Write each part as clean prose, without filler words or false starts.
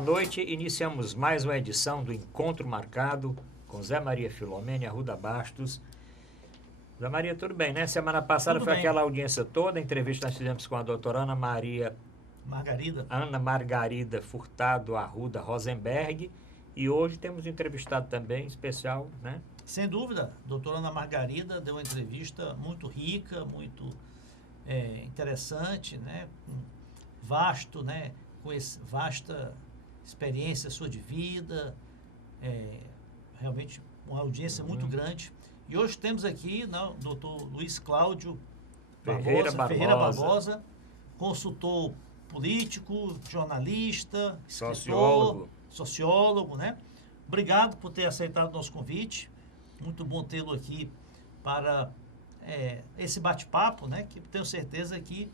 boa noite. Iniciamos mais uma edição do Encontro Marcado com Zé Maria Filomena e Arruda Bastos. Zé Maria, tudo bem, né? Semana passada Tudo foi bem. aquela audiência toda, a entrevista nós fizemos com a doutora Ana Margarida Furtado Arruda Rosenberg. E hoje temos um entrevistado também especial, né? Sem dúvida, a doutora Ana Margarida deu uma entrevista muito rica, muito interessante, né? Vasto, né? Com vasta experiência sua de vida, realmente uma audiência muito grande. E hoje temos aqui o doutor Luiz Cláudio Ferreira Barbosa, consultor político, jornalista, Sociólogo. sociólogo, né? Obrigado por ter aceitado o nosso convite. Muito bom tê-lo aqui para esse bate-papo, né? Que tenho certeza que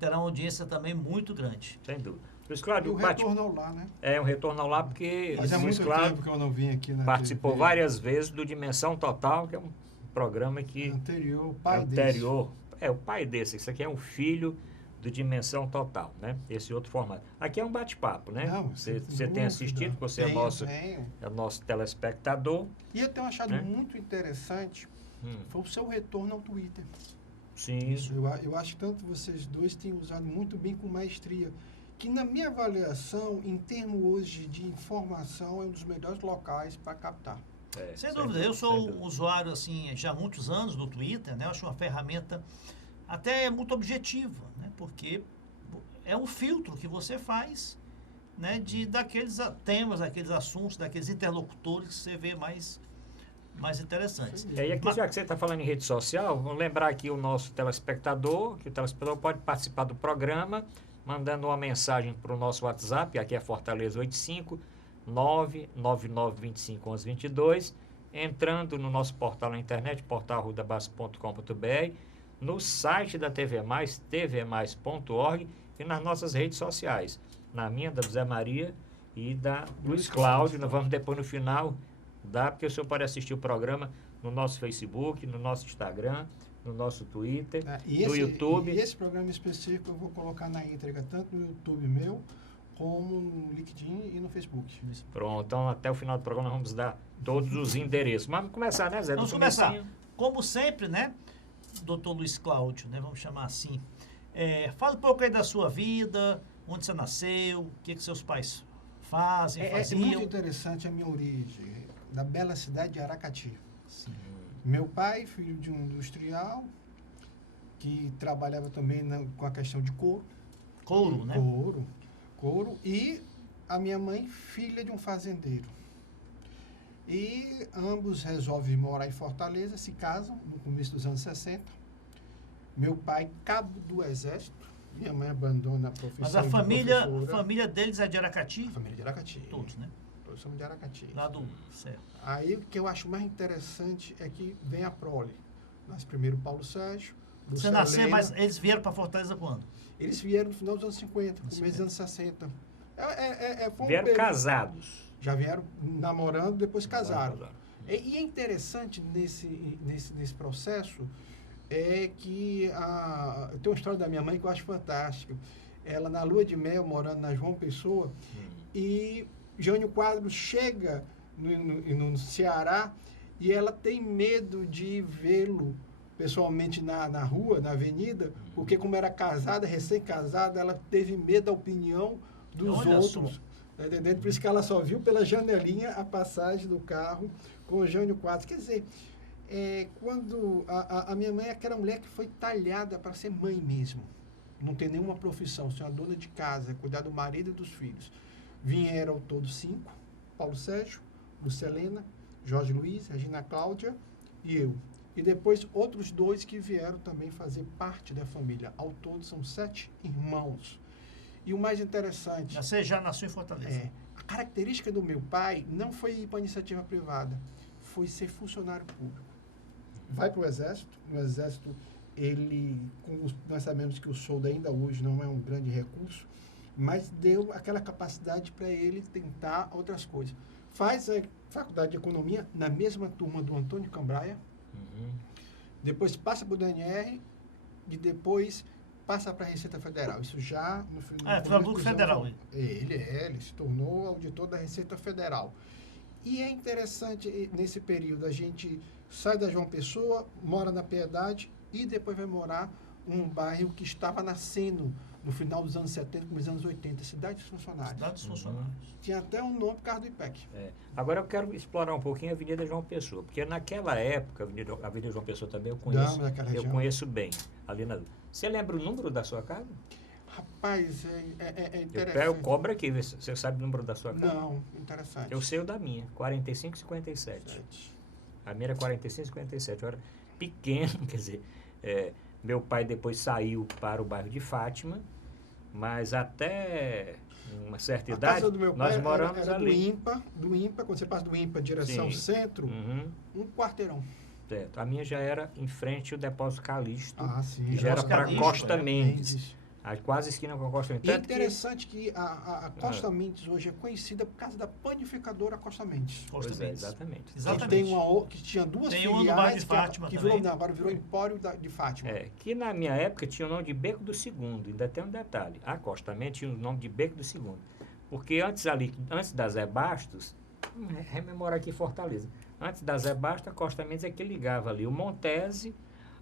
terá uma audiência também muito grande. Sem dúvida. Luiz Cláudio, E o retorno ao lar, né? É um retorno ao lar porque Faz Luiz muito Cláudio tempo que eu não vim aqui na participou TV. várias vezes do Dimensão Total, que é um programa que Anterior, o pai anterior. O pai desse. Isso aqui é um filho do Dimensão Total, né? Esse outro formato. Aqui é um bate-papo, né? Não, Você sem tem dúvida. assistido, você Tenho. é nosso telespectador. E eu tenho achado Né? muito interessante foi o seu retorno ao Twitter. Sim. Eu acho que tanto vocês dois têm usado muito bem com maestria, que na minha avaliação, em termos hoje de informação, é um dos melhores locais para captar. Sem dúvida, eu sou um usuário assim, já há muitos anos do Twitter, né? Eu acho uma ferramenta até muito objetiva, né? Porque é um filtro que você faz, né? Daqueles temas, daqueles assuntos, daqueles interlocutores que você vê mais interessantes. E aí, aqui, já que você está falando em rede social, vamos lembrar aqui o nosso telespectador, que o telespectador pode participar do programa, mandando uma mensagem para o nosso WhatsApp, aqui é Fortaleza 85 999251122, entrando no nosso portal na internet, portal.arrudabasto.com.br, no site da TV Mais, tvmais.org, e nas nossas redes sociais, na minha, da Zé Maria e da Luiz Cláudio. Nós vamos depois no final porque o senhor pode assistir o programa no nosso Facebook, no nosso Instagram, no nosso Twitter, no YouTube. E esse programa específico eu vou colocar na íntegra, tanto no YouTube meu, como no LinkedIn e no Facebook. Pronto, então até o final do programa nós vamos dar todos os endereços. Mas vamos começar, né, Zé? Vamos começar. Como sempre, né, doutor Luiz Cláudio, né, vamos chamar assim. Fala um pouco aí da sua vida, onde você nasceu, o que seus pais fazem, faziam. É muito interessante a minha origem, da bela cidade de Aracati. Sim. Meu pai, filho de um industrial, que trabalhava também com a questão de couro. Couro, né? Couro. E a minha mãe, filha de um fazendeiro. E ambos resolvem morar em Fortaleza, se casam no começo dos anos 60. Meu pai, cabo do Exército. Minha mãe abandona a profissão. Mas a família deles é de Aracati? A família de Aracati. Todos, né? Todos somos de Aracati. Certo. Aí o que eu acho mais interessante é que vem a prole. Nasce primeiro Paulo Sérgio. Você nasceu, mas eles vieram para Fortaleza quando? Eles vieram no final dos anos 50, começo dos anos 60. Vieram casados. Já vieram namorando, depois casaram. E é interessante nesse processo que tem uma história da minha mãe que eu acho fantástica. Ela na lua de mel, morando na João Pessoa, e Jânio Quadros chega no Ceará e ela tem medo de vê-lo pessoalmente na rua, na avenida, porque como era casada, recém-casada, ela teve medo da opinião dos outros. Tá entendendo? Por isso que ela só viu pela janelinha a passagem do carro com o Jânio Quadros. Quer dizer, quando a minha mãe é aquela mulher que foi talhada para ser mãe mesmo. Não tem nenhuma profissão, ser uma dona de casa, cuidar do marido e dos filhos. Vieram ao todo 5, Paulo Sérgio, Lucelena, Jorge Luiz, Regina Cláudia e eu. E depois outros 2 que vieram também fazer parte da família. Ao todo são 7 irmãos. E o mais interessante... Você já nasceu em Fortaleza. A característica do meu pai não foi ir para a iniciativa privada, foi ser funcionário público. Vai para o Exército. No Exército, nós sabemos que o soldo ainda hoje não é um grande recurso, mas deu aquela capacidade para ele tentar outras coisas. Faz a faculdade de Economia na mesma turma do Antônio Cambraia, depois passa para o DNR e depois passa para a Receita Federal. Isso já no Pernambuco Federal. Ele se tornou auditor da Receita Federal. E é interessante, nesse período, a gente sai da João Pessoa, mora na Piedade e depois vai morar num bairro que estava nascendo no final dos anos 70, começo dos anos 80, Cidade dos Funcionários. Cidade dos Funcionários. Tinha até um nome por causa do IPEC. Agora eu quero explorar um pouquinho a Avenida João Pessoa, porque naquela época, a Avenida João Pessoa também eu conheço, bem. Ali Você lembra o número da sua casa? Rapaz, é interessante. Eu cobro aqui, você sabe o número da sua casa? Não, interessante. Eu sei o da minha, 4557. A minha era 4557. Eu era pequeno, quer dizer, meu pai depois saiu para o bairro de Fátima, mas até uma certa idade, casa do meu pai nós moramos era ali. Do IMPA, quando você passa do IMPA direção centro, um quarteirão. Certo. A minha já era em frente ao Depósito Calixto, sim, que já era para Costa Mendes. Quase esquina com a Costa Mendes. E é interessante que a Costa Mendes hoje é conhecida por causa da panificadora Costa Mendes. Pois exatamente. Que tinha duas tem filiais, no bairro de Fátima agora virou Empório de Fátima. Que na minha época tinha o nome de Beco do Segundo. Ainda tem um detalhe. A Costa Mendes tinha o nome de Beco do Segundo. Porque antes da Zé Bastos, rememorar aqui Fortaleza, antes da Zé Bastos, a Costa Mendes é que ligava ali o Montese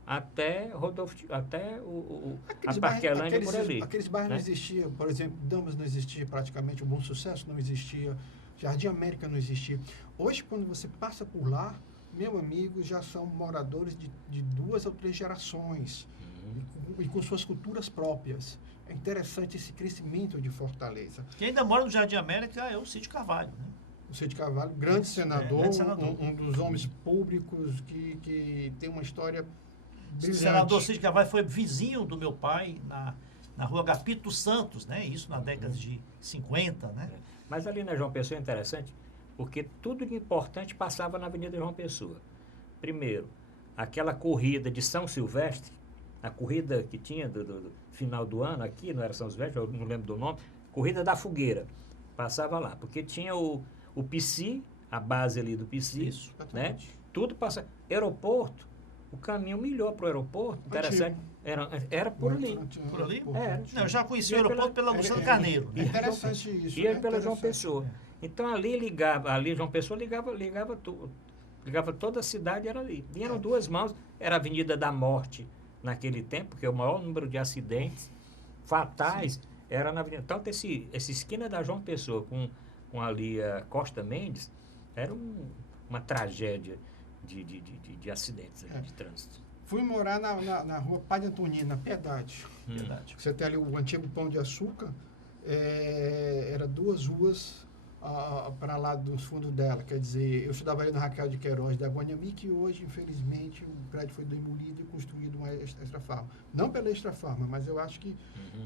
até a Parquelândia por ali. Aqueles bairros não existiam, por exemplo, Damas não existia praticamente, o Bom Sucesso não existia, Jardim América não existia. Hoje, quando você passa por lá, meu amigo, já são moradores de 2 ou 3 gerações e com suas culturas próprias. É interessante esse crescimento de Fortaleza. Quem ainda mora no Jardim América é o Cid Carvalho, né? O Cid Carvalho, grande senador, um dos homens públicos que tem uma história brilhante. O senador Cid Carvalho foi vizinho do meu pai na rua Agapito Santos, né? Isso na década de 50, né? Mas ali na João Pessoa é interessante, porque tudo de importante passava na Avenida João Pessoa. Primeiro, aquela corrida de São Silvestre, a corrida que tinha do final do ano aqui, não era São Silvestre, eu não lembro do nome, Corrida da Fogueira, passava lá, porque tinha o PC, a base ali do PC, isso, né? Tudo passa. Aeroporto, o caminho melhor para o aeroporto, interessante, era por ali. Por ali? Não, eu já conheci o aeroporto pela Luciano Carneiro. Né? Interessante isso. Ia pela João Pessoa. Então ali João Pessoa ligava tudo. Ligava toda a cidade, era ali. Eram 2 mãos, era a Avenida da Morte naquele tempo, porque o maior número de acidentes fatais era na Avenida. Tanto essa esquina da João Pessoa com ali a Costa Mendes, era uma tragédia de acidentes de trânsito. Fui morar na rua Padre Antonino, na Piedade. Você tem ali o antigo Pão de Açúcar, era 2 ruas para lá dos fundos dela. Quer dizer, eu estudava ali no Raquel de Queiroz da Guanhami, que hoje, infelizmente, o prédio foi demolido e construído uma Extra Farma. Não pela Extra Farma, mas eu acho que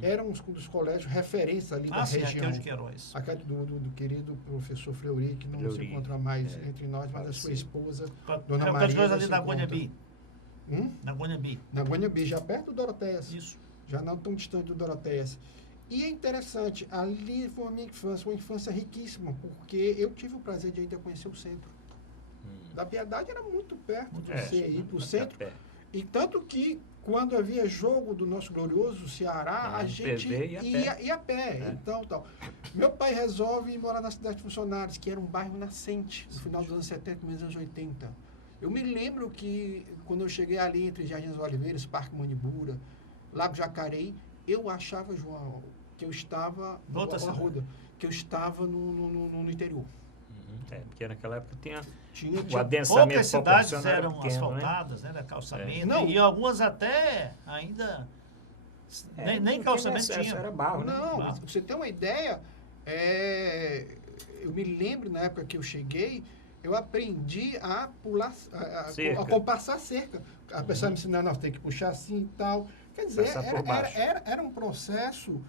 era um dos colégios referência ali da região. Raquel de Queiroz. A do querido professor Fleury, que não se encontra mais entre nós, mas a sua esposa, Dona Maria. Coisa ali na Guanhami. Na Guanhami. Na Guanhami, já perto do Doroteias. Isso. Já não tão distante do Doroteias. E é interessante, ali foi a minha infância, uma infância riquíssima, porque eu tive o prazer de ainda conhecer o centro. Da Piedade era muito perto de você ir para o centro. E tanto que, quando havia jogo do nosso glorioso Ceará, a gente ia a pé. Então, tal. Meu pai resolve ir morar na Cidade de Funcionários, que era um bairro nascente, no final dos anos 70, começo dos anos 80. Eu me lembro que, quando eu cheguei ali entre Jardim das Oliveiras, Parque Manibura, Lago Jacareí, eu achava, João, que eu estava que eu estava no interior. Porque naquela época tinha o adensamento. Poucas cidades eram pequeno, asfaltadas, né? Calçamento. Não. E algumas até ainda nem calçamento tinha. Era barro, né? Não, barro. Você tem uma ideia, eu me lembro na época que eu cheguei, eu aprendi a pular, a compassar cerca. A pessoa me ensinou, não, tem que puxar assim e tal. Quer dizer, era um processo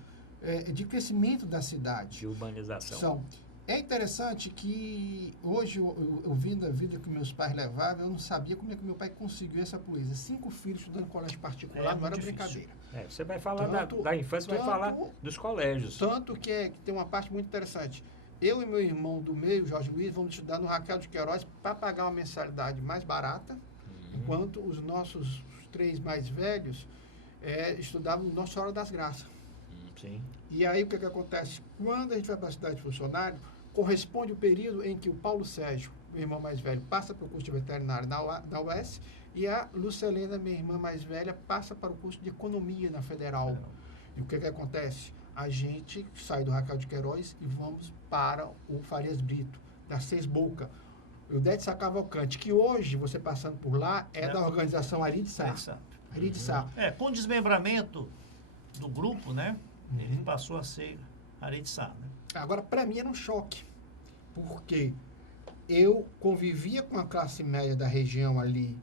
de crescimento da cidade. De urbanização. É interessante que hoje, eu vindo a vida que meus pais levavam, eu não sabia como é que meu pai conseguiu essa proeza. 5 filhos estudando em colégio particular, não era brincadeira. Você vai falar da infância, vai falar dos colégios. Tanto que tem uma parte muito interessante. Eu e meu irmão do meio, Jorge Luiz, vamos estudar no Raquel de Queiroz para pagar uma mensalidade mais barata, enquanto os nossos 3 mais velhos estudava no Nossa Senhora das Graças. Sim. E aí o que acontece? Quando a gente vai para a cidade de funcionário, corresponde o período em que o Paulo Sérgio, meu irmão mais velho, passa para o curso de veterinário na UES, e a Lucelena, minha irmã mais velha, passa para o curso de economia na Federal. E o que acontece? A gente sai do Raquel de Queiroz e vamos para o Farias Brito, da Seis Boca. O Décio Cavalcante, que hoje, você passando por lá, é da organização Ari de Sá. Ari de Sá. Com o desmembramento do grupo, né? Ele passou a ser Ari de Sá, né? Agora, para mim era um choque, porque eu convivia com a classe média da região ali,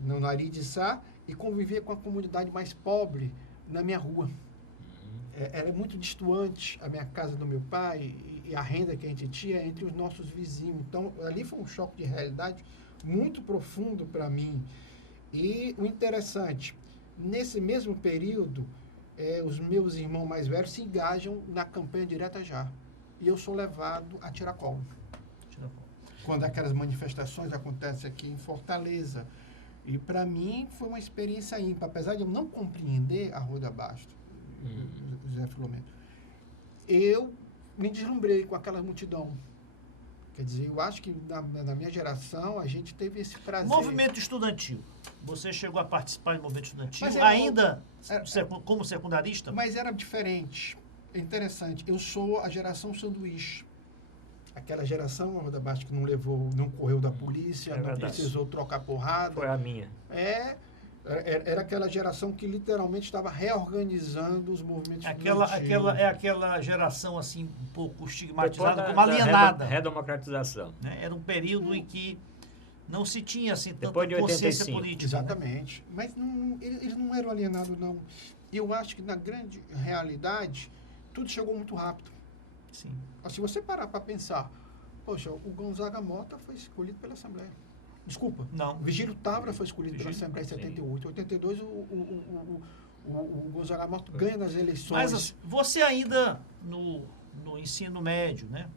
no Ari de Sá, e convivia com a comunidade mais pobre na minha rua. Era muito distoante a minha casa do meu pai e a renda que a gente tinha entre os nossos vizinhos. Então, ali foi um choque de realidade muito profundo para mim. E o interessante, nesse mesmo período, os meus irmãos mais velhos se engajam na campanha Direta Já. E eu sou levado a tiracolo. Quando aquelas manifestações acontecem aqui em Fortaleza. E para mim foi uma experiência ímpar, apesar de eu não compreender a Rua da Basto, José Filomeno. Eu me deslumbrei com aquela multidão. Quer dizer, eu acho que na minha geração a gente teve esse prazer. Movimento estudantil. Você chegou a participar do movimento estudantil como secundarista? Mas era diferente. É interessante. Eu sou a geração sanduíche. Aquela geração, a Rua da Basto, que não correu da polícia, não precisou trocar porrada. Foi a minha. Era aquela geração que literalmente estava reorganizando os movimentos aquela geração assim um pouco estigmatizada como alienada. Redemocratização. Né? Era um período em que não se tinha assim tanta Depois de 85. consciência política. Exatamente. Né? Mas eles não eram alienados, não. Eu acho que na grande realidade tudo chegou muito rápido. Sim. Se você parar para pensar, poxa, o Gonzaga Mota foi escolhido pela Assembleia. Desculpa. Não. Vigílio Távora foi escolhido pela Assembleia em 78. Em 82, o Gonzaga Mota ganha nas eleições. Mas você ainda no ensino médio, né?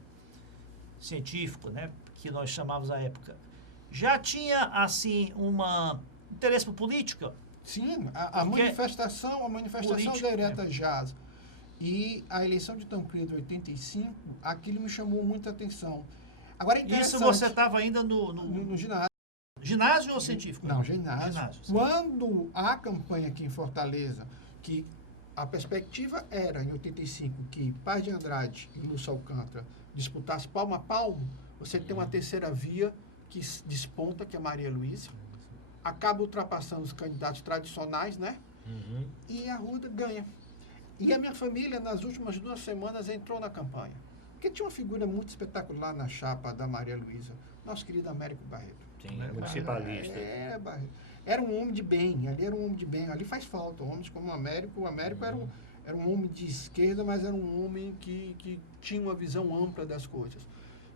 Científico, né? Que nós chamávamos à época, já tinha, assim, interesse por política? Sim, a manifestação política, Direta Já e a eleição de Tancredo em 85, aquilo me chamou muita atenção. Agora, isso você estava ainda no ginásio. Ginásio ou científico? Não, ginásio. Quando a campanha aqui em Fortaleza, que a perspectiva era, em 85, que Paz de Andrade e Lúcio Alcântara disputassem palmo a palmo, você tem uma terceira via que desponta, que é Maria Luísa, acaba ultrapassando os candidatos tradicionais, né? E a Arruda ganha. E a minha família, nas últimas 2 semanas, entrou na campanha. Porque tinha uma figura muito espetacular na chapa da Maria Luísa, nosso querido Américo Barreto. Sim, municipalista. Barreto. Era um homem de bem, ali era um homem de bem. Ali faz falta, homens como o Américo. O Américo era um homem de esquerda, mas era um homem que tinha uma visão ampla das coisas.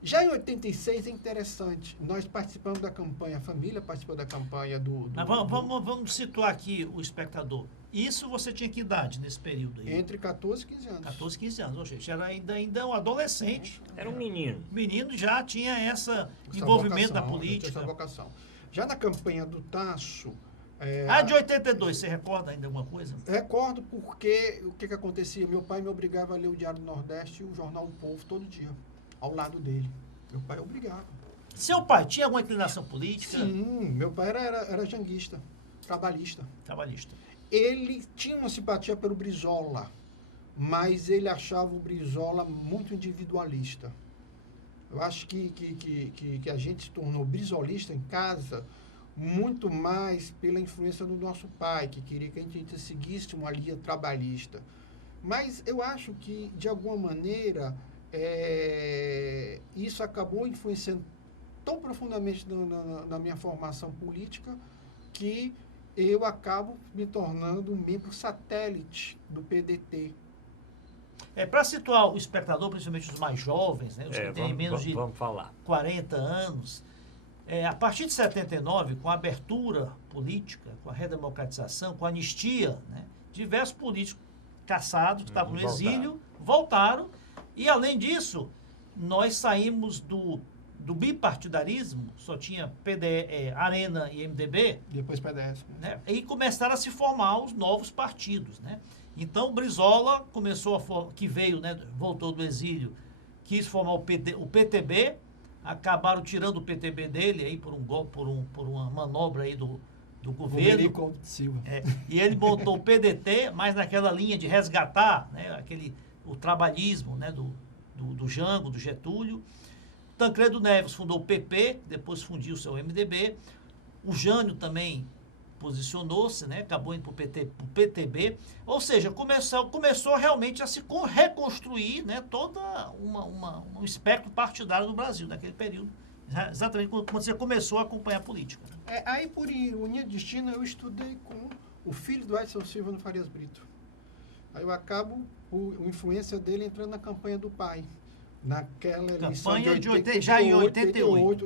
Já em 86 é interessante, nós participamos da campanha, a família participou da campanha Mas vamos situar aqui o espectador. Isso você tinha que idade nesse período aí? Entre 14 e 15 anos. 14 e 15 anos, ou seja, era ainda um adolescente. Era um menino. O menino já tinha essa envolvimento na política. Essa vocação. Já na campanha do Tasso... de 82, você recorda ainda alguma coisa? Recordo porque o que acontecia? Meu pai me obrigava a ler o Diário do Nordeste e o Jornal O Povo todo dia, ao lado dele. Meu pai obrigava. Seu pai tinha alguma inclinação política? Sim, meu pai era janguista, trabalhista. Ele tinha uma simpatia pelo Brizola, mas ele achava o Brizola muito individualista. Eu acho que a gente se tornou brizolista em casa muito mais pela influência do nosso pai, que queria que a gente seguisse uma linha trabalhista. Mas eu acho que, de alguma maneira, isso acabou influenciando tão profundamente na minha formação política que eu acabo me tornando um membro satélite do PDT. Para situar o espectador, principalmente os mais jovens, né, os que têm menos de 40 anos, a partir de 79, com a abertura política, com a redemocratização, com a anistia, né, diversos políticos caçados, que estavam no exílio, voltaram. E, além disso, nós saímos do bipartidarismo, só tinha Arena e MDB, Depois PDS. né? E começaram a se formar os novos partidos, né? Então, o Brizola que veio, né, voltou do exílio, quis formar o PTB, acabaram tirando o PTB dele aí por um golpe, por uma manobra aí do governo. Silva. E ele montou o PDT, mas naquela linha de resgatar, né, o trabalhismo, né, do Jango, do Getúlio. Tancredo Neves fundou o PP, depois fundiu o seu MDB. O Jânio também posicionou-se, né, acabou indo para o PTB. Ou seja, começou realmente a se reconstruir, né, toda um espectro partidário no Brasil, naquele período. Exatamente quando você começou a acompanhar a política. Aí, por ironia de destino, eu estudei com o filho do Edson Silva no Farias Brito. Aí eu acabo, por influência dele, entrando na campanha do pai. Naquela eleição Campanha já em 88.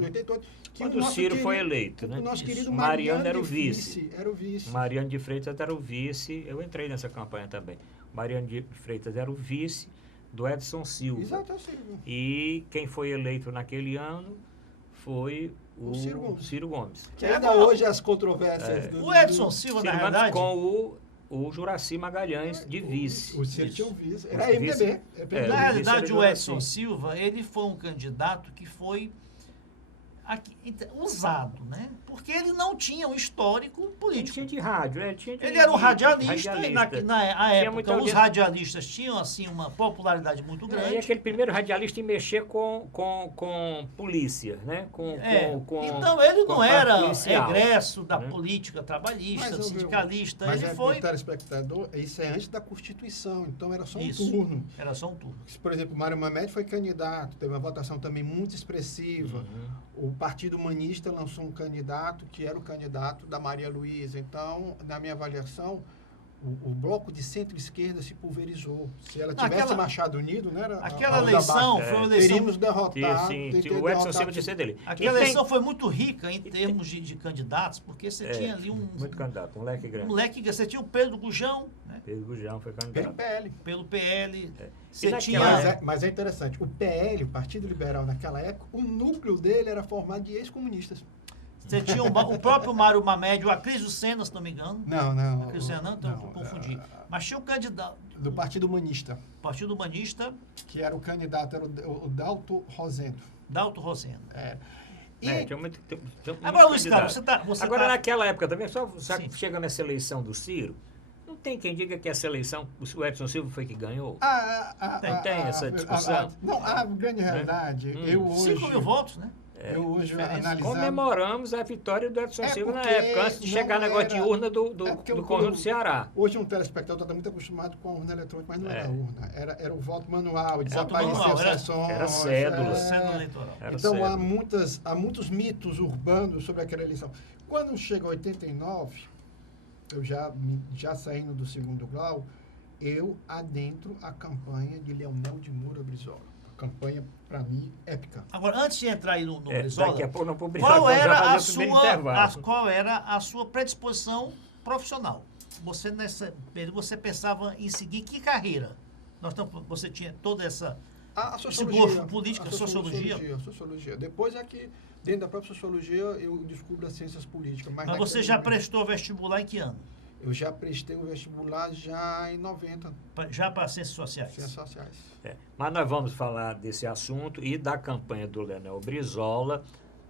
Que o Ciro foi eleito, né? O nosso querido Mariano era o vice. Era o vice. Mariano de Freitas era o vice. Eu entrei nessa campanha também. Mariano de Freitas era o vice do Edson Silva. Exato, Silva. E quem foi eleito naquele ano foi o Ciro Gomes. Que ainda hoje as controvérsias o Edson Silva, na verdade... com o Juraci Magalhães de vice. O Ciro tinha um vice. Era MDB. Na realidade, o Edson Silva, ele foi um candidato que foi usado, né? Porque ele não tinha um histórico político. Ele tinha de rádio, né? Ele era um radialista. E na época, os radialistas tinham, assim, uma popularidade muito grande. E aquele primeiro radialista em mexer com polícia, né? Então, ele não era egresso da política trabalhista, sindicalista. Mas ele foi... o telespectador, isso é antes da Constituição, então era só um turno. Era só um turno. Por exemplo, Mário Mamed foi candidato, teve uma votação também muito expressiva. O Partido Humanista lançou um candidato que era o candidato da Maria Luísa. Então, na minha avaliação, o bloco de centro-esquerda se pulverizou. Se ela tivesse marchado unido, né? Aquela eleição foi uma eleição... Teríamos derrotado. O Edson Silva disse dele. Aquela eleição foi muito rica em termos de candidatos, porque você tinha ali muito candidato, um leque grande. Você tinha o Pedro Gujão, né? Pedro Gujão foi candidato. Pelo PL. Mas é interessante, o PL, o Partido Liberal naquela época, o núcleo dele era formado de ex-comunistas. Você tinha o próprio Mário Mamed, o Acrisio Senna, se não me engano. Não. Acrisio Senna não, então eu confundi. Mas tinha o candidato... Do Partido Humanista. Partido Humanista. Que era o candidato, era o Dalto Rosendo. Dalto Rosendo. Tinha muito agora, Luiz Carlos, Agora, naquela época também, só chega nessa eleição do Ciro, não tem quem diga que essa eleição, o Edson Silva foi que ganhou? Não tem essa discussão? A grande realidade, eu hoje... 5 mil votos, né? Eu hoje analisando... Comemoramos a vitória do Edson Silva na época, antes de chegar no negócio de urna do Conjunto do Ceará. Hoje um telespectador está muito acostumado com a urna eletrônica, mas não era urna. Era o voto manual, desapareceu sessões. Era cédula. Cédula eleitoral. Então há muitos mitos urbanos sobre aquela eleição. Quando chega 89, eu já saindo do segundo grau, eu adentro a campanha de Leonel de Moura Brizola. Campanha, para mim, épica. Agora, antes de entrar aí no Brizola, daqui a pouco não qual era a sua predisposição profissional? Você pensava em seguir que carreira? Você tinha toda essa... A sociologia. Esse gosto político, a sociologia. Depois é que, dentro da própria sociologia, eu descubro as ciências políticas. Mas você já prestou vestibular em que ano? Eu já prestei o vestibular já em 90. Já para Ciências Sociais? Ciências Sociais. Mas nós vamos falar desse assunto e da campanha do Leonel Brizola,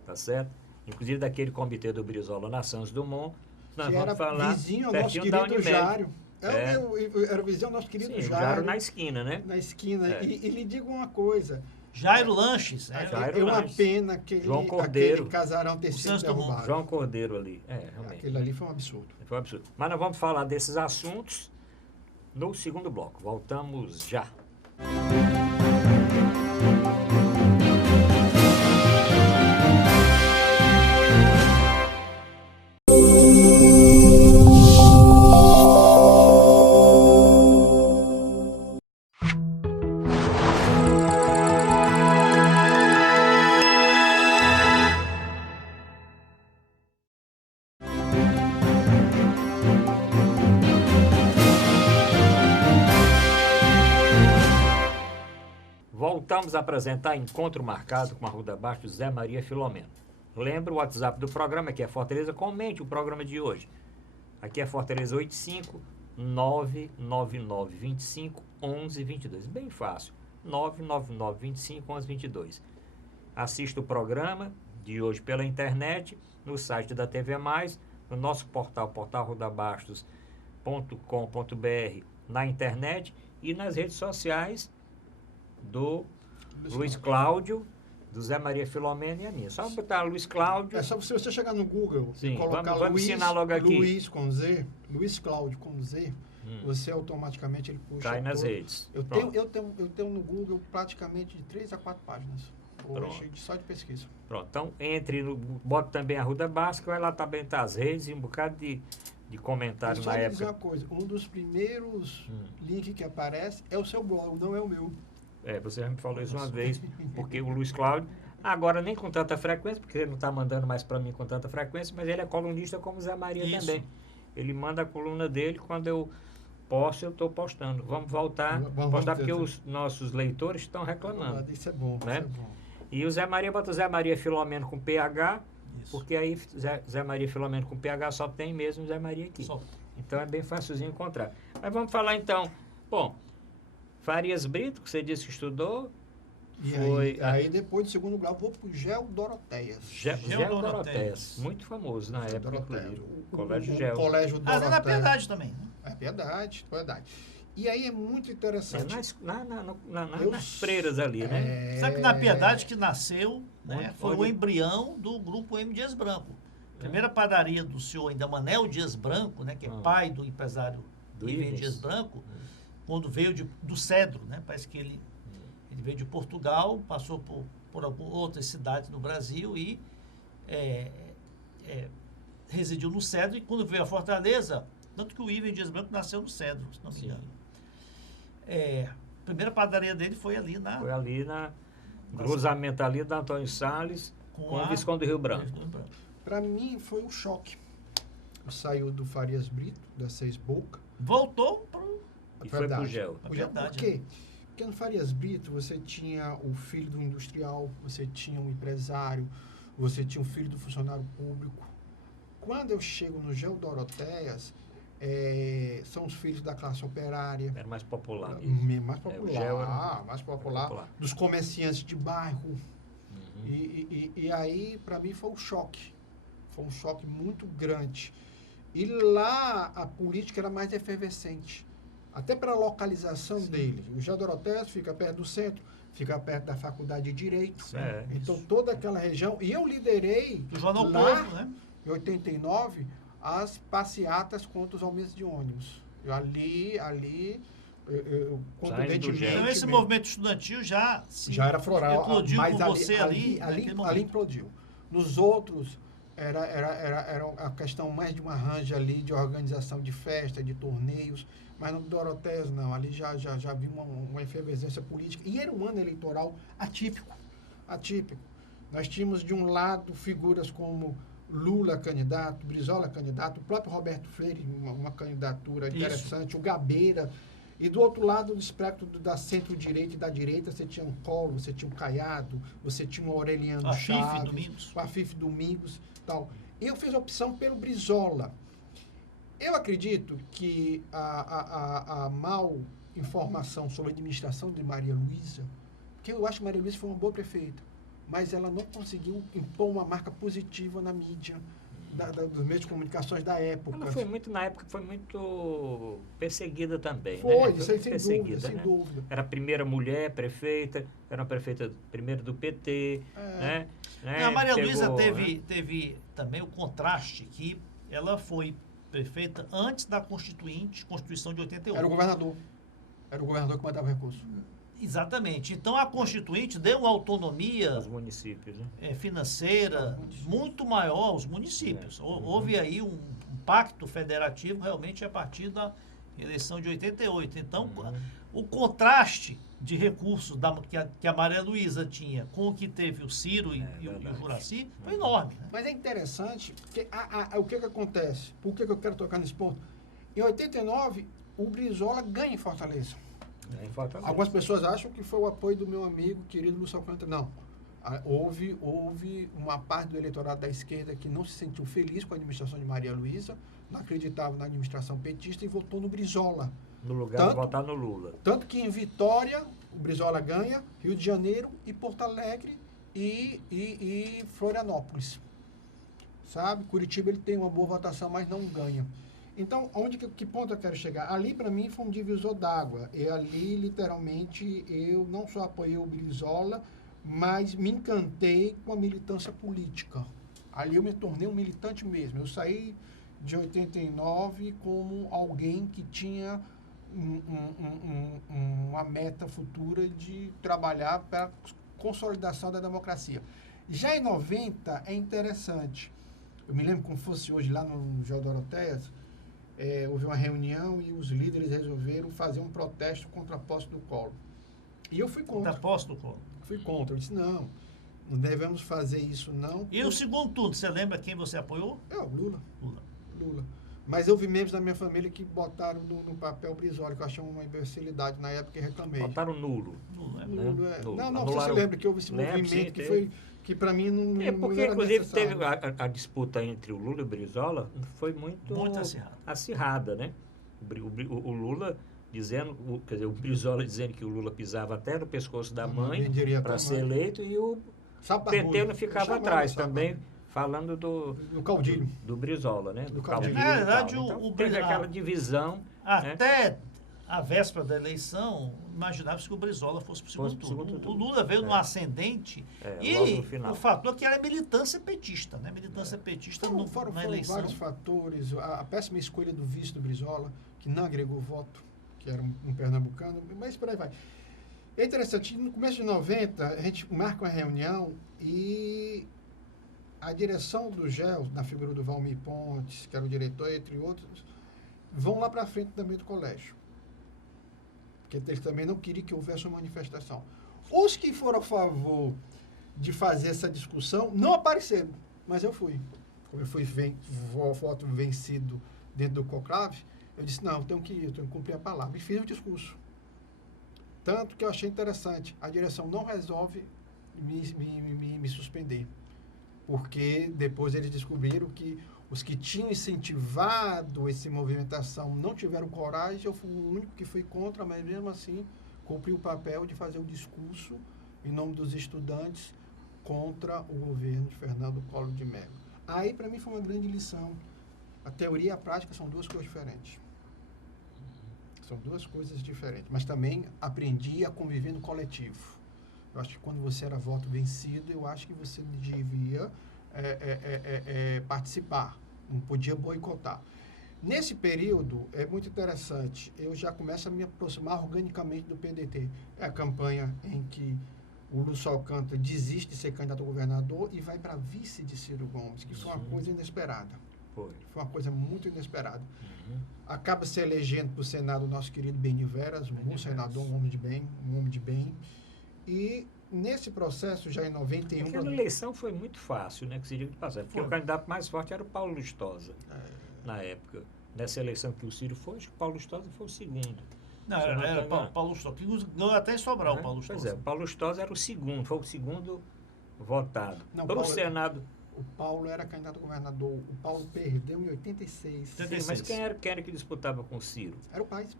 tá certo? Inclusive daquele comitê do Brizola na Santos Dumont. Nós vamos falar vizinho ao nosso querido Jário. Era o vizinho ao nosso querido Jário. Na esquina, né? Na esquina. E lhe digo uma coisa. Jairo Lanches. É uma pena que aquele casarão ter sido derrubado. João Cordeiro ali. Realmente. Aquele ali foi um absurdo. Foi um absurdo. Mas nós vamos falar desses assuntos no segundo bloco. Voltamos já. voltamos a apresentar Encontro Marcado com a Arruda Baixo, Zé Maria Filomeno. Lembra o WhatsApp do programa, aqui é Fortaleza, comente o programa de hoje. Aqui é Fortaleza 85 999 25 11 22. Bem fácil, 999 25 11 22. Assista o programa de hoje pela internet, no site da TV Mais, no nosso portal, portalrudabastos.com.br, na internet e nas redes sociais do Luiz Cláudio, do Zé Maria Filomeno e a minha. Só botar Luiz Cláudio. É só se você chegar no Google Sim, e colocar vamos ensinar logo aqui. Luiz com Z, Luiz Cláudio com Z, você automaticamente ele puxa. Cai nas redes. Eu tenho no Google praticamente de 3 a 4 páginas. Hoje, só de pesquisa. Pronto, então entre no. Bota também a Arruda Basca, vai lá também tá as redes e um bocado de comentário na época. Dizer uma coisa, um dos primeiros links que aparece é o seu blog, não é o meu. Você já me falou isso uma vez, porque o Luiz Cláudio, agora nem com tanta frequência, porque ele não está mandando mais para mim com tanta frequência, mas ele é colunista como o Zé Maria também. Ele manda a coluna dele, quando eu posto, eu estou postando. Vamos voltar a postar, porque os nossos leitores estão reclamando. Isso é bom, né? Isso é bom. E o Zé Maria bota o Zé Maria Filomeno com PH, porque aí Zé Maria Filomeno com PH só tem mesmo o Zé Maria aqui. Então é bem facilzinho encontrar. Mas vamos falar então. Bom, Farias Brito, que você disse que estudou. E aí depois do segundo grau, vou para o Geo Doroteias. Geo Doroteias. Muito famoso na época, inclusive. Colégio Geo. Colégio Doroteias. Ah, na Piedade também. Piedade. E aí é muito interessante. Nas freiras ali, né? Sabe que na Piedade que nasceu, né, foi o embrião do Grupo M. Dias Branco. Primeira padaria do senhor ainda Manel Dias Branco, né, que é pai do empresário Iven Dias Branco, quando veio do Cedro, né? Parece que ele veio de Portugal, passou por outras cidades no Brasil e residiu no Cedro, e quando veio a Fortaleza, tanto que o Iven Dias Branco nasceu no Cedro, se não me engano. A primeira padaria dele foi ali na... Foi ali na cruzamento ali da Antônio Salles com o Visconde do Rio Branco. Para mim foi um choque. Saiu do Farias Brito, da Seis Boca. Voltou para e foi pro Geo. Por quê? Porque no Farias Brito você tinha o filho do industrial, você tinha um empresário, você tinha o filho do funcionário público. Quando eu chego no Geo Doroteias, são os filhos da classe operária. Era mais popular. Mais popular. Dos comerciantes de bairro. E aí, para mim, foi um choque. Foi um choque muito grande. E lá a política era mais efervescente. Até pela localização dele. O Geo Doroteias fica perto do centro, fica perto da Faculdade de Direito. Então, toda aquela região. E eu liderei do Jornal lá, Povo, né? Em 89, as passeatas contra os aumentos de ônibus. Então, esse movimento estudantil já era floral. Eclodiu mas com você ali implodiu. Nos outros, era a questão mais de um arranjo ali, de organização de festa, de torneios. Mas no Doroteias, não. Ali já vi uma efervescência política. E era um ano eleitoral atípico. Nós tínhamos, de um lado, figuras como Lula candidato, Brizola candidato, o próprio Roberto Freire, uma candidatura interessante, o Gabeira. E do outro lado do espectro da centro-direita e da direita, você tinha um Collor, você tinha um Caiado, você tinha um Aureliano Chaves, o Afif Domingos, tal. Eu fiz a opção pelo Brizola. Eu acredito que a mal informação sobre a administração de Maria Luísa, porque eu acho que Maria Luísa foi uma boa prefeita, mas ela não conseguiu impor uma marca positiva na mídia, dos meios de comunicações da época. Ela foi muito, na época, foi muito perseguida também. Foi, né? Sem dúvida. Era a primeira mulher prefeita, era uma prefeita primeira do PT. Né? A Maria Luísa teve também o contraste que ela foi prefeita antes da Constituição de 88. Era o governador que mandava recurso. Exatamente. Então, a Constituinte deu uma autonomia aos municípios, né? Financeira muito maior aos municípios. Houve aí um pacto federativo realmente a partir da eleição de 88. Então, o contraste de recursos que a Maria Luísa tinha com o que teve o Ciro e o Juracy foi enorme. Né? Mas é interessante, porque o que acontece? Por que eu quero tocar nesse ponto? Em 89, o Brizola ganha em Fortaleza. Em Fortaleza. Algumas pessoas acham que foi o apoio do meu amigo querido Lúcio Alcântara. Não. Houve uma parte do eleitorado da esquerda que não se sentiu feliz com a administração de Maria Luísa, não acreditava na administração petista e votou no Brizola. No lugar de votar no Lula. Tanto que em Vitória, o Brizola ganha, Rio de Janeiro e Porto Alegre e Florianópolis. Sabe? Curitiba ele tem uma boa votação, mas não ganha. Então, que ponto eu quero chegar? Ali, para mim, foi um divisor d'água. E ali, literalmente, eu não só apoiei o Brizola, mas me encantei com a militância política. Ali eu me tornei um militante mesmo. Eu saí de 89 como alguém que tinha uma meta futura de trabalhar para a consolidação da democracia. Já em 90 é interessante. Eu me lembro como fosse hoje lá no João Dorotéias, houve uma reunião e os líderes resolveram fazer um protesto contra a posse do Collor. E eu fui contra. Contra a posse do Collor? Fui contra. Eu disse, não devemos fazer isso, não. E o segundo turno, você lembra quem você apoiou? Lula. Mas eu vi membros da minha família que botaram no papel Brizola, que eu achei uma imbecilidade na época e reclamei. Botaram nulo. Nulo. Não, você lembra que houve esse movimento que para mim não porque, não era inclusive, necessário. teve a disputa entre o Lula e o Brizola foi muito acirrada, né? O Lula dizendo, quer dizer, o Brizola dizendo que o Lula pisava até no pescoço da mãe para ser eleito e o PT não ficava atrás também, falando do caudilho. Do Brizola, né? Do caudilho. Na verdade, então, teve aquela divisão. Até a véspera da eleição, imaginava-se que o Brizola fosse para o segundo turno. O Lula veio no ascendente e o fator que era militância petista, né? Militância petista na eleição. Vários fatores, a péssima escolha do vice do Brizola, que não agregou voto, que era um pernambucano, mas por aí vai. É interessante, no começo de 90, a gente marca uma reunião e a direção do GEL, na figura do Valmir Pontes, que era o diretor, entre outros, vão lá para frente também do colégio. Porque eles também não queriam que houvesse uma manifestação. Os que foram a favor de fazer essa discussão não apareceram, mas eu fui. Como eu fui voto vencido dentro do conclave, eu disse, não, eu tenho que cumprir a palavra. E fiz o discurso. Tanto que eu achei interessante. A direção não resolve me suspender. Porque depois eles descobriram que os que tinham incentivado essa movimentação não tiveram coragem. Eu fui o único que fui contra, mas mesmo assim cumpri o papel de fazer o discurso em nome dos estudantes contra o governo de Fernando Collor de Mello. Aí, para mim, foi uma grande lição. A teoria e a prática são duas coisas diferentes. São duas coisas diferentes. Mas também aprendi a conviver no coletivo. Eu acho que quando você era voto vencido, eu acho que você devia participar. Não podia boicotar. Nesse período, é muito interessante, eu já começo a me aproximar organicamente do PDT. É a campanha em que o Lúcio Alcântara desiste de ser candidato a governador e vai para vice de Ciro Gomes, que foi uma coisa inesperada. Foi uma coisa muito inesperada. Acaba se elegendo para o Senado o nosso querido Beni Veras, um senador, um homem de bem. E nesse processo, já em 91... Aquela eleição foi muito fácil, né? Que se diga de passagem. Porque o candidato mais forte era o Paulo Lustosa, na época. Nessa eleição que o Ciro foi, acho que o Paulo Lustosa foi o segundo. Não, era Paulo Lustosa. Que ganhou até em Sobral, o Paulo Lustosa. Pois é, o Paulo Lustosa era o segundo, foi o segundo votado. Para o Senado... O Paulo era candidato a governador. O Paulo perdeu em 86. Sim, mas quem era que disputava com o Ciro? Era o Paes.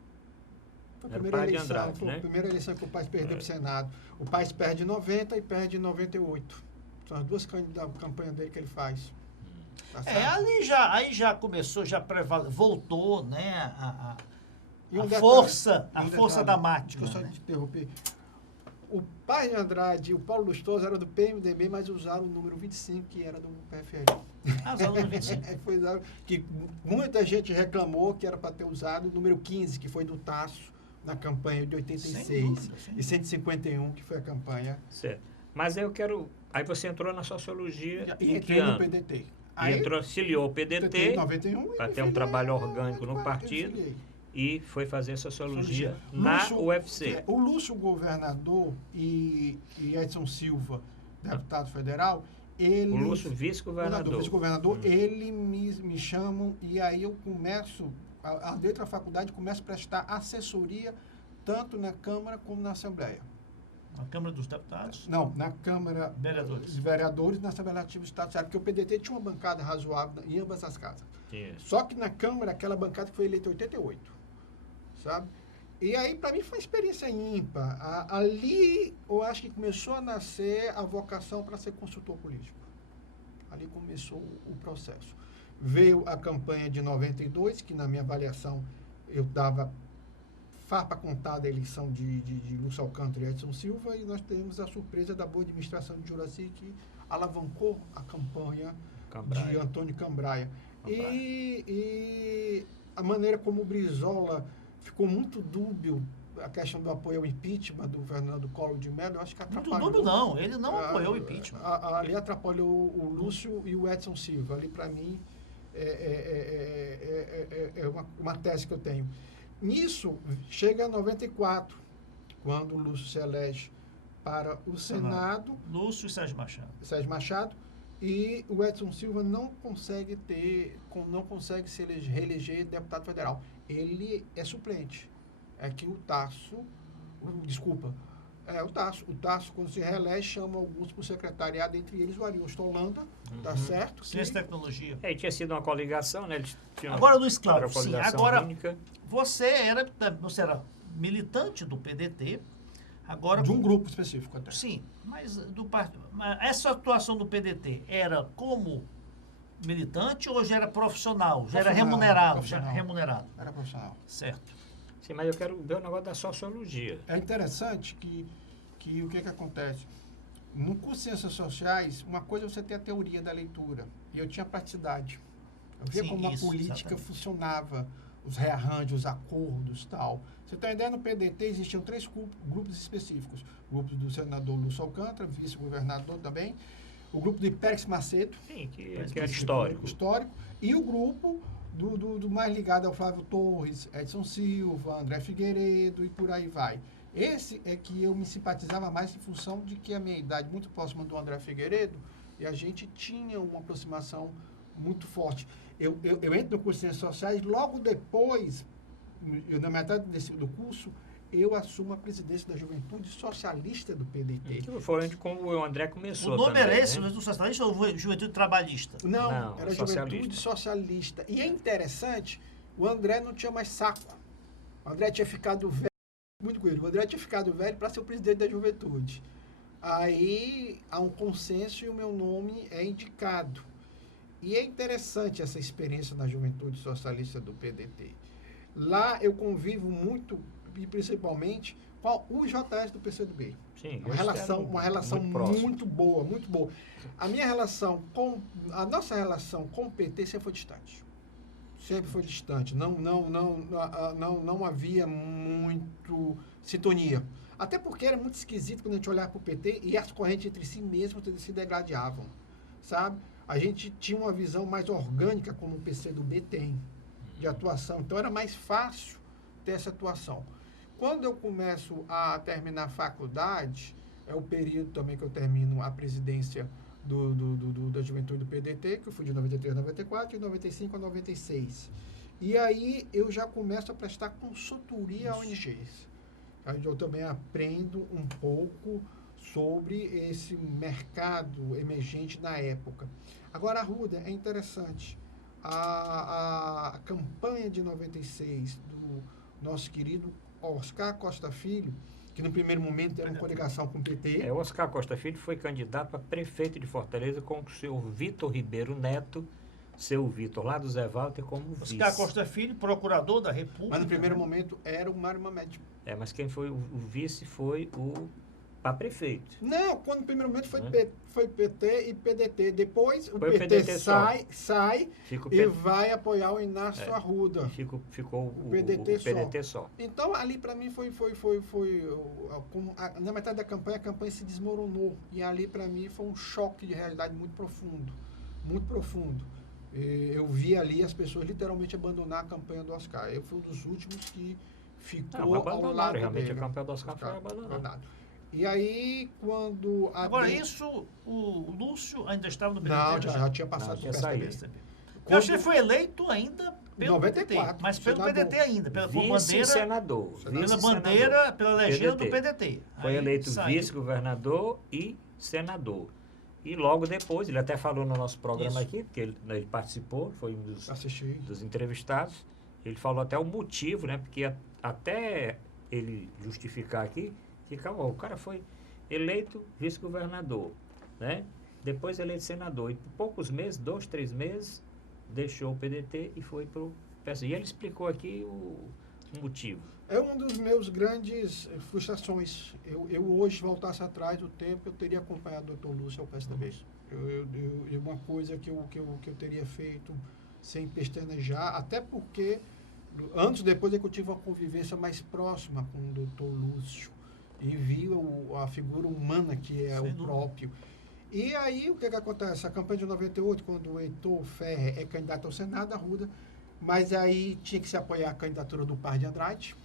Foi a primeira eleição que o Paes perdeu para o Senado. O Paes perde em 90 e perde em 98. São as duas campanhas dele que ele faz. Aí já começou, voltou, né, a força dramática. Deixa eu só te interromper. O Paes de Andrade e o Paulo Lustosa eram do PMDB, mas usaram o número 25, que era do PFL. Usaram o número 25. Foi usado, que muita gente reclamou que era para ter usado o número 15, que foi do Tasso, na campanha de 86, e 151, que foi a campanha. Certo. Mas eu quero... Aí você entrou na sociologia e entrei no PDT. Aí filiou o PDT, em 91, para ter um trabalho orgânico no partido, e foi fazer sociologia na UFC. O Lúcio, governador, e Edson Silva, deputado federal, o Lúcio, vice-governador. Ele me chamam, e aí eu começo, dentro da faculdade, começo a prestar assessoria tanto na Câmara como na Assembleia. Na Câmara dos Deputados? Não, na Câmara dos Vereadores e na Assembleia Legislativa do Estado, porque o PDT tinha uma bancada razoável em ambas as casas. Isso. Só que na Câmara, aquela bancada que foi eleita em 88, sabe? E aí, para mim, foi uma experiência ímpar. Ali, eu acho que começou a nascer a vocação para ser consultor político. Ali começou o processo. Veio a campanha de 92, que na minha avaliação eu dava farpa contada a eleição de Lúcio Alcântara e Edson Silva, e nós temos a surpresa da boa administração de Juraci, que alavancou a campanha de Antônio Cambraia. E a maneira como o Brizola ficou muito dúbio, a questão do apoio ao impeachment do Fernando Collor de Mello, eu acho que atrapalhou. Muito dúbio não, ele não apoiou o impeachment. Ali atrapalhou o Lúcio e o Edson Silva. Ali, para mim, é uma tese que eu tenho. Nisso, chega a 94, quando o Lúcio se elege para o Senado. Lúcio e Sérgio Machado. Sérgio Machado. E o Edson Silva não consegue se reeleger deputado federal. Ele é suplente. É que o Tasso, o Tasso, quando se reelege, chama alguns para o secretariado, entre eles o Ariosto Holanda, tá certo? Ciência e tecnologia. E tinha sido uma coligação, né? Eles tinham agora, Luiz Cláudio, sim. Agora, única. Você era militante do PDT, agora... De um grupo específico até. Sim, mas essa atuação do PDT era como militante ou já era profissional? Já era remunerado? Era profissional. Certo. Sim, mas eu quero ver o negócio da sociologia. É interessante que o que acontece? No curso de Ciências Sociais, uma coisa é você ter a teoria da leitura. E eu tinha praticidade. Eu via como a política funcionava, os rearranjos, os acordos e tal. Você tem uma ideia, no PDT existiam 3 grupos específicos. O grupo do senador Lúcio Alcântara, vice-governador também. O grupo do Hipérix Macedo. Sim, que era histórico. E o grupo do mais ligado ao Flávio Torres, Edson Silva, André Figueiredo e por aí vai. Esse é que eu me simpatizava mais em função de que a minha idade muito próxima do André Figueiredo e a gente tinha uma aproximação muito forte. Eu entro no curso de Ciências Sociais, logo depois, na metade do curso, eu assumo a presidência da Juventude Socialista do PDT. Que foi onde como o André começou. O nome também, era esse, né? Juventude Socialista ou Juventude Trabalhista? Não, era Juventude Socialista. E é interessante, o André não tinha mais saco. O André tinha ficado velho, muito com ele, o André tinha ficado velho para ser o presidente da Juventude. Aí há um consenso e o meu nome é indicado. E é interessante essa experiência na Juventude Socialista do PDT. Lá eu convivo muito, e principalmente, com o JS do PCdoB. Sim, uma relação muito boa, muito boa. A nossa relação com o PT sempre foi distante. Sempre foi distante. Não havia muito sintonia. Até porque era muito esquisito quando a gente olhava para o PT e as correntes entre si mesmas se degladiavam, sabe? A gente tinha uma visão mais orgânica, como o PCdoB tem, de atuação. Então, era mais fácil ter essa atuação. Quando eu começo a terminar a faculdade, é o período também que eu termino a presidência da Juventude do PDT, que eu fui de 93 a 94 e de 95 a 96. E aí eu já começo a prestar consultoria a ONGs. Aí eu também aprendo um pouco sobre esse mercado emergente na época. Agora, Arruda, é interessante. A campanha de 96 do nosso querido Oscar Costa Filho, que no primeiro momento era uma coligação com o PT. Oscar Costa Filho foi candidato a prefeito de Fortaleza com o seu Vitor Ribeiro Neto, seu Vitor lá do Zé Walter como vice. Oscar Costa Filho, procurador da República. Mas no primeiro momento era o Mário Mamed. Mas quem foi o vice foi o para prefeito. Não, quando no primeiro momento foi PT e PDT. Depois o foi PT sai e vai apoiar o Inácio Arruda. Ficou o PDT só. Então, ali para mim na metade da campanha, a campanha se desmoronou. E ali para mim foi um choque de realidade muito profundo. Muito profundo. Eu vi ali as pessoas literalmente abandonar a campanha do Oscar. Eu fui um dos últimos que ficou ao lado realmente dele. A campanha do Oscar foi abandonada. E aí, quando... Agora, isso, o Lúcio ainda estava no PDT? Não, já tinha passado por PSDB. Eu achei que foi eleito ainda pelo 94, PDT, mas pelo senador. PDT ainda, pela bandeira, Vice-senador. pela bandeira, pela legenda do PDT. Foi Aí eleito saiu. vice-governador e senador. E logo depois, ele até falou no nosso programa Isso. aqui, porque ele participou, foi um Assisti. dos entrevistados. Ele falou até o motivo, né? Porque até ele justificar aqui, o cara foi eleito vice-governador, né? Depois eleito senador. E por poucos meses, 2, 3 meses, deixou o PDT e foi para o PSDB. E ele explicou aqui o motivo. É um dos meus grandes frustrações. Eu hoje, voltasse atrás do tempo, eu teria acompanhado o Dr. Lúcio ao PSDB. Uma coisa que eu teria feito sem pestanejar, até porque, antes depois é que eu tive uma convivência mais próxima com o Dr. Lúcio e vi a figura humana que é Sem o dúvida. próprio. E aí, o que acontece? A campanha de 98, quando o Heitor Ferrer é candidato ao Senado, Arruda, mas aí tinha que se apoiar a candidatura do Paz de Andrade,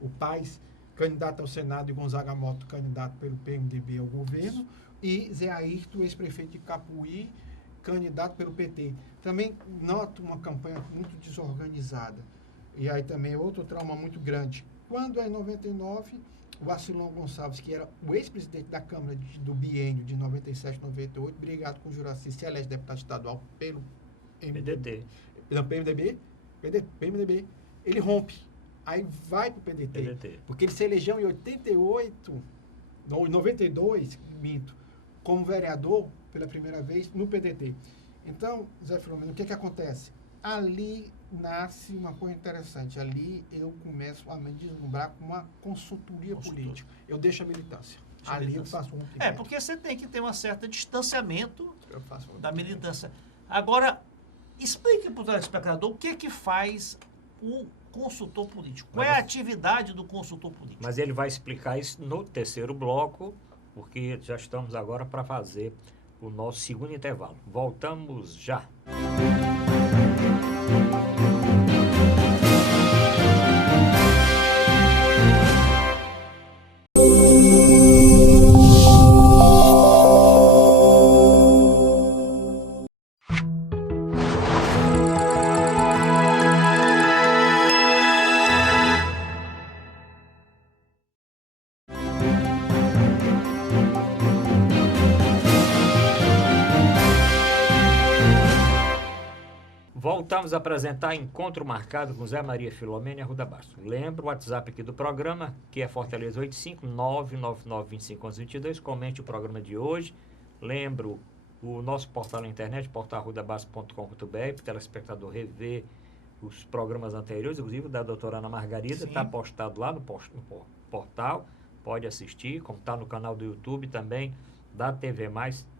o Paz, candidato ao Senado, e Gonzaga Mota, candidato pelo PMDB ao governo, e Zé Ayrton, ex-prefeito de Capuí, candidato pelo PT. Também noto uma campanha muito desorganizada. E aí também outro trauma muito grande. Quando, em 99, o Acilon Gonçalves, que era o ex-presidente da Câmara do biênio de 97 a 98, brigado com o Juraci, se elege deputado estadual pelo PDT. Não, PMDB, ele rompe. Aí vai para o PDT. Porque ele se elegeu em 88, não, em 92, minto, como vereador pela primeira vez no PDT. Então, Zé Filomeno, o que acontece? Ali nasce uma coisa interessante. Ali eu começo a me deslumbrar com uma consultoria política. Eu deixo a militância. Ali eu faço um rompimento. Porque você tem que ter um certo distanciamento da militância. militância. Agora, explique para o telespectador o que faz um consultor político. Qual é a atividade do consultor político? Mas ele vai explicar isso no terceiro bloco, porque já estamos agora para fazer o nosso segundo intervalo. Voltamos já. Voltamos a apresentar encontro marcado com Zé Maria Filomena e Arruda Bastos. Lembra o WhatsApp aqui do programa, que é Fortaleza 85999251122. Comente o programa de hoje. Lembro o nosso portal na internet, portal.arrudabastos.com.br, para o telespectador rever os programas anteriores, inclusive o da doutora Ana Margarida, está postado lá no portal, pode assistir, como está no canal do YouTube também, da TV+,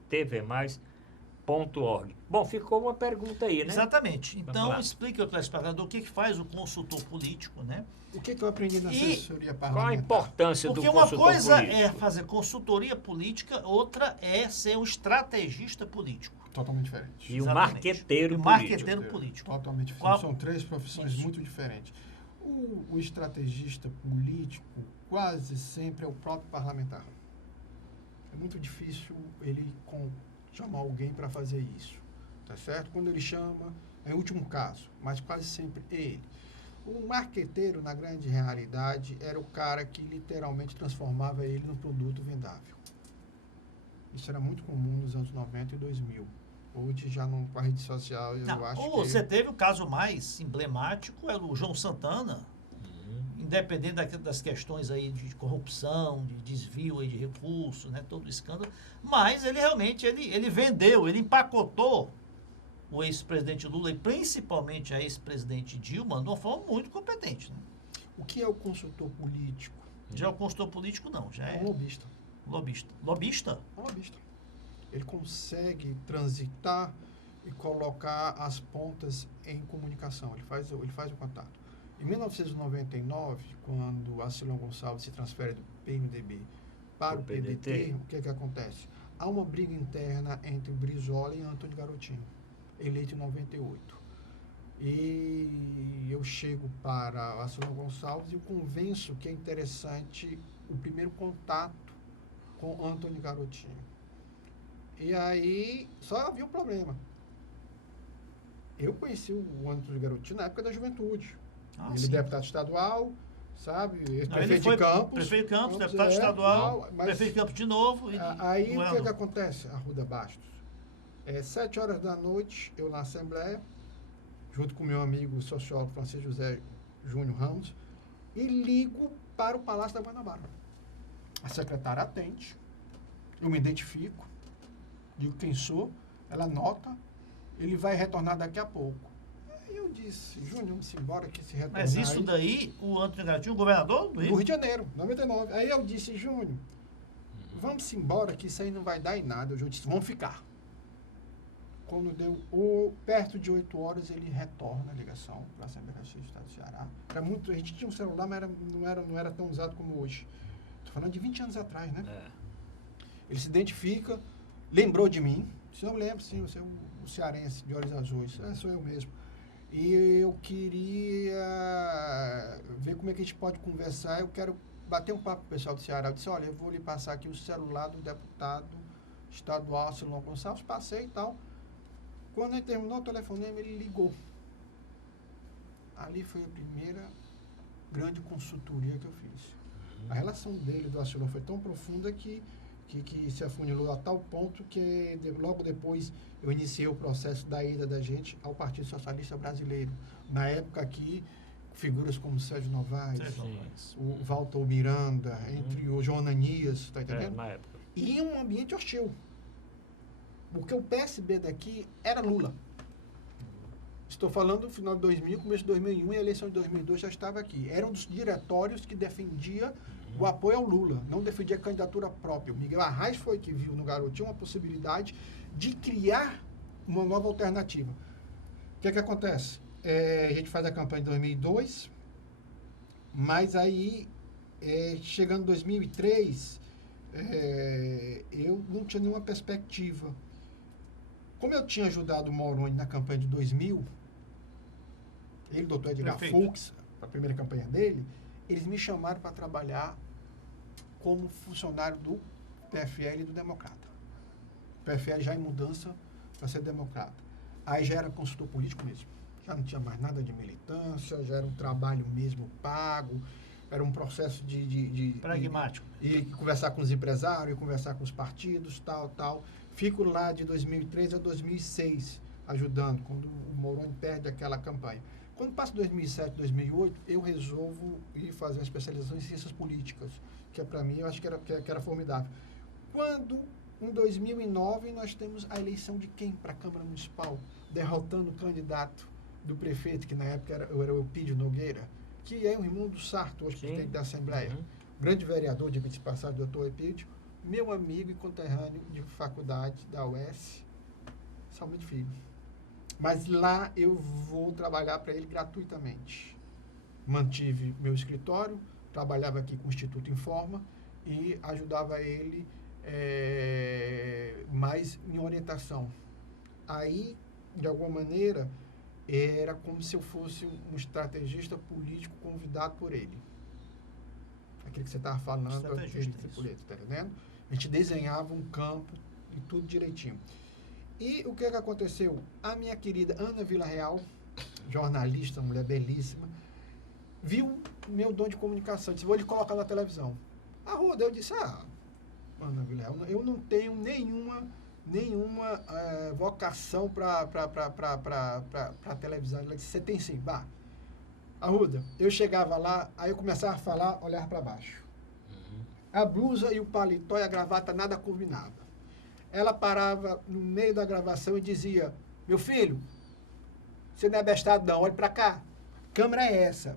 tvmais.org. Bom, ficou uma pergunta aí, né? Exatamente. Então, explique ao telespectador o que faz o consultor político, né? O que eu aprendi na assessoria parlamentar? Qual a importância do consultor político? Porque uma coisa é fazer consultoria política, outra é ser um estrategista político. Totalmente diferente. E o marqueteiro político. Totalmente diferente. São três profissões muito diferentes. O estrategista político quase sempre é o próprio parlamentar. É muito difícil ele chamar alguém para fazer isso. Tá certo? Quando ele chama, é o último caso, mas quase sempre é ele. O marqueteiro, na grande realidade, era o cara que literalmente transformava ele num produto vendável. Isso era muito comum nos anos 90 e 2000. Hoje, já com a rede social, eu acho que... Você teve o caso mais emblemático, é o João Santana, independente das questões aí de corrupção, de desvio aí de recursos, né, todo o escândalo, mas ele realmente, ele vendeu, ele empacotou o ex-presidente Lula e principalmente a ex-presidente Dilma de uma forma muito competente. Né? O que é o consultor político? Já o consultor político não, já é... um lobista. Lobista? É um lobista. Ele consegue transitar e colocar as pontas em comunicação. Ele faz o contato. Em 1999, quando Acilon Gonçalves se transfere do PMDB para o PDT, o que acontece? Há uma briga interna entre o Brizola e Antônio Garotinho, eleito em 98. E eu chego para Acilon Gonçalves e o convenço que é interessante o primeiro contato com Antônio Garotinho. E aí só havia um problema. Eu conheci o Antônio Garotinho na época da juventude. Ele sim. Deputado estadual, sabe? Não, Prefeito ele foi de Campos. prefeito de Campos, deputado estadual, mas prefeito de Campos de novo. aí o que acontece, Arruda Bastos? 7 horas da noite, eu na Assembleia, junto com meu amigo sociólogo Francisco José Júnior Ramos, e ligo para o Palácio da Guanabara. A secretária atende, eu me identifico, digo quem sou, ela nota, ele vai retornar daqui a pouco. Aí eu disse, Júnior, vamos embora que se retornar. Mas isso daí, o Antônio Garotinho, o governador do Rio de Janeiro, 99. Aí eu disse, Júnior, vamos embora que isso aí não vai dar em nada. Eu disse, vamos ficar. Quando deu perto de 8 horas, ele retorna a ligação para a Assembleia Legislativa do Estado do Ceará. A gente tinha um celular, mas não era tão usado como hoje. Estou falando de 20 anos atrás, né? Ele se identifica, lembrou de mim. Se eu lembro, sim, você é o cearense de olhos azuis. Sou eu mesmo. E eu queria ver como é que a gente pode conversar. Eu quero bater um papo com o pessoal do Ceará. Eu disse, olha, eu vou lhe passar aqui o celular do deputado estadual Silvão Gonçalves. Passei e tal. Quando ele terminou o telefonema, ele ligou. Ali foi a primeira grande consultoria que eu fiz. A relação dele, do Acilon, foi tão profunda que se afunilou a tal ponto que logo depois eu iniciei o processo da ida da gente ao Partido Socialista Brasileiro. Na época aqui, figuras como Sérgio Novaes, o Walter Miranda, entre o João Ananias, está entendendo? Na época. E um ambiente hostil. Porque o PSB daqui era Lula. Estou falando do final de 2000, começo de 2001 e a eleição de 2002 já estava aqui. Era um dos diretórios que defendia o apoio ao Lula, não defendia a candidatura própria. O Miguel Arraes foi que viu no Garotinho uma possibilidade de criar uma nova alternativa. O que é que acontece? A gente faz a campanha em 2002, mas aí, chegando em 2003, eu não tinha nenhuma perspectiva. Como eu tinha ajudado o Moroni na campanha de 2000, ele, doutor Edgar Fux, a primeira campanha dele, eles me chamaram para trabalhar como funcionário do PFL e do Democrata. O PFL já em mudança para ser Democrata. Aí já era consultor político mesmo. Já não tinha mais nada de militância, já era um trabalho mesmo pago, era um processo de pragmático. E conversar com os empresários, conversar com os partidos, tal. Fico lá de 2003 a 2006, ajudando, quando o Moroni perde aquela campanha. Quando passa 2007, 2008, eu resolvo ir fazer uma especialização em ciências políticas, que para mim eu acho que era formidável. Quando, em 2009, nós temos a eleição de quem para a Câmara Municipal, derrotando o candidato do prefeito, que na época era o Eupídio Nogueira, que é o irmão do Sarto, hoje presidente da Assembleia. Grande vereador, de passagem, doutor Eupídio, meu amigo e conterrâneo de faculdade da UES, Salmito Filho. Mas lá eu vou trabalhar para ele gratuitamente. Mantive meu escritório, trabalhava aqui com o Instituto Informa e ajudava ele mais em orientação. Aí, de alguma maneira, era como se eu fosse um estrategista político convidado por ele. Aquele que você estava falando, tá entendendo? A gente desenhava um campo e tudo direitinho. E o que aconteceu? A minha querida Ana Villarreal, jornalista, mulher belíssima, viu meu dom de comunicação, disse, vou lhe colocar na televisão. Eu disse, Ana Villarreal, eu não tenho nenhuma vocação para televisão. Ela disse, você tem sim, vá. Arruda, eu chegava lá, aí eu começava a falar, olhar para baixo. A blusa e o paletó e a gravata nada combinava. Ela parava no meio da gravação e dizia, meu filho, você não é bestado não, olhe para cá. Câmera é essa.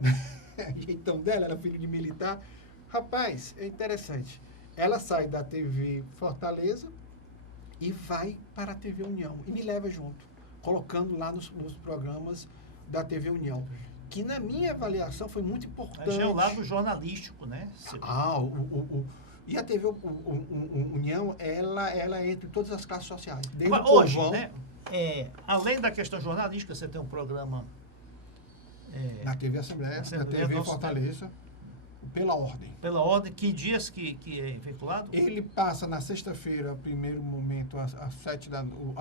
Jeitão dela, era filho de militar. Rapaz, é interessante. Ela sai da TV Fortaleza e vai para a TV União e me leva junto, colocando lá nos programas da TV União, que na minha avaliação foi muito importante. É o lado jornalístico, né? E a TV União, ela entra em todas as classes sociais. Mas hoje, né? Além da questão jornalística, você tem um programa... na TV Assembleia, na TV Fortaleza, pela ordem. Pela ordem, que dias que é veiculado? Ele passa na sexta-feira, primeiro momento, às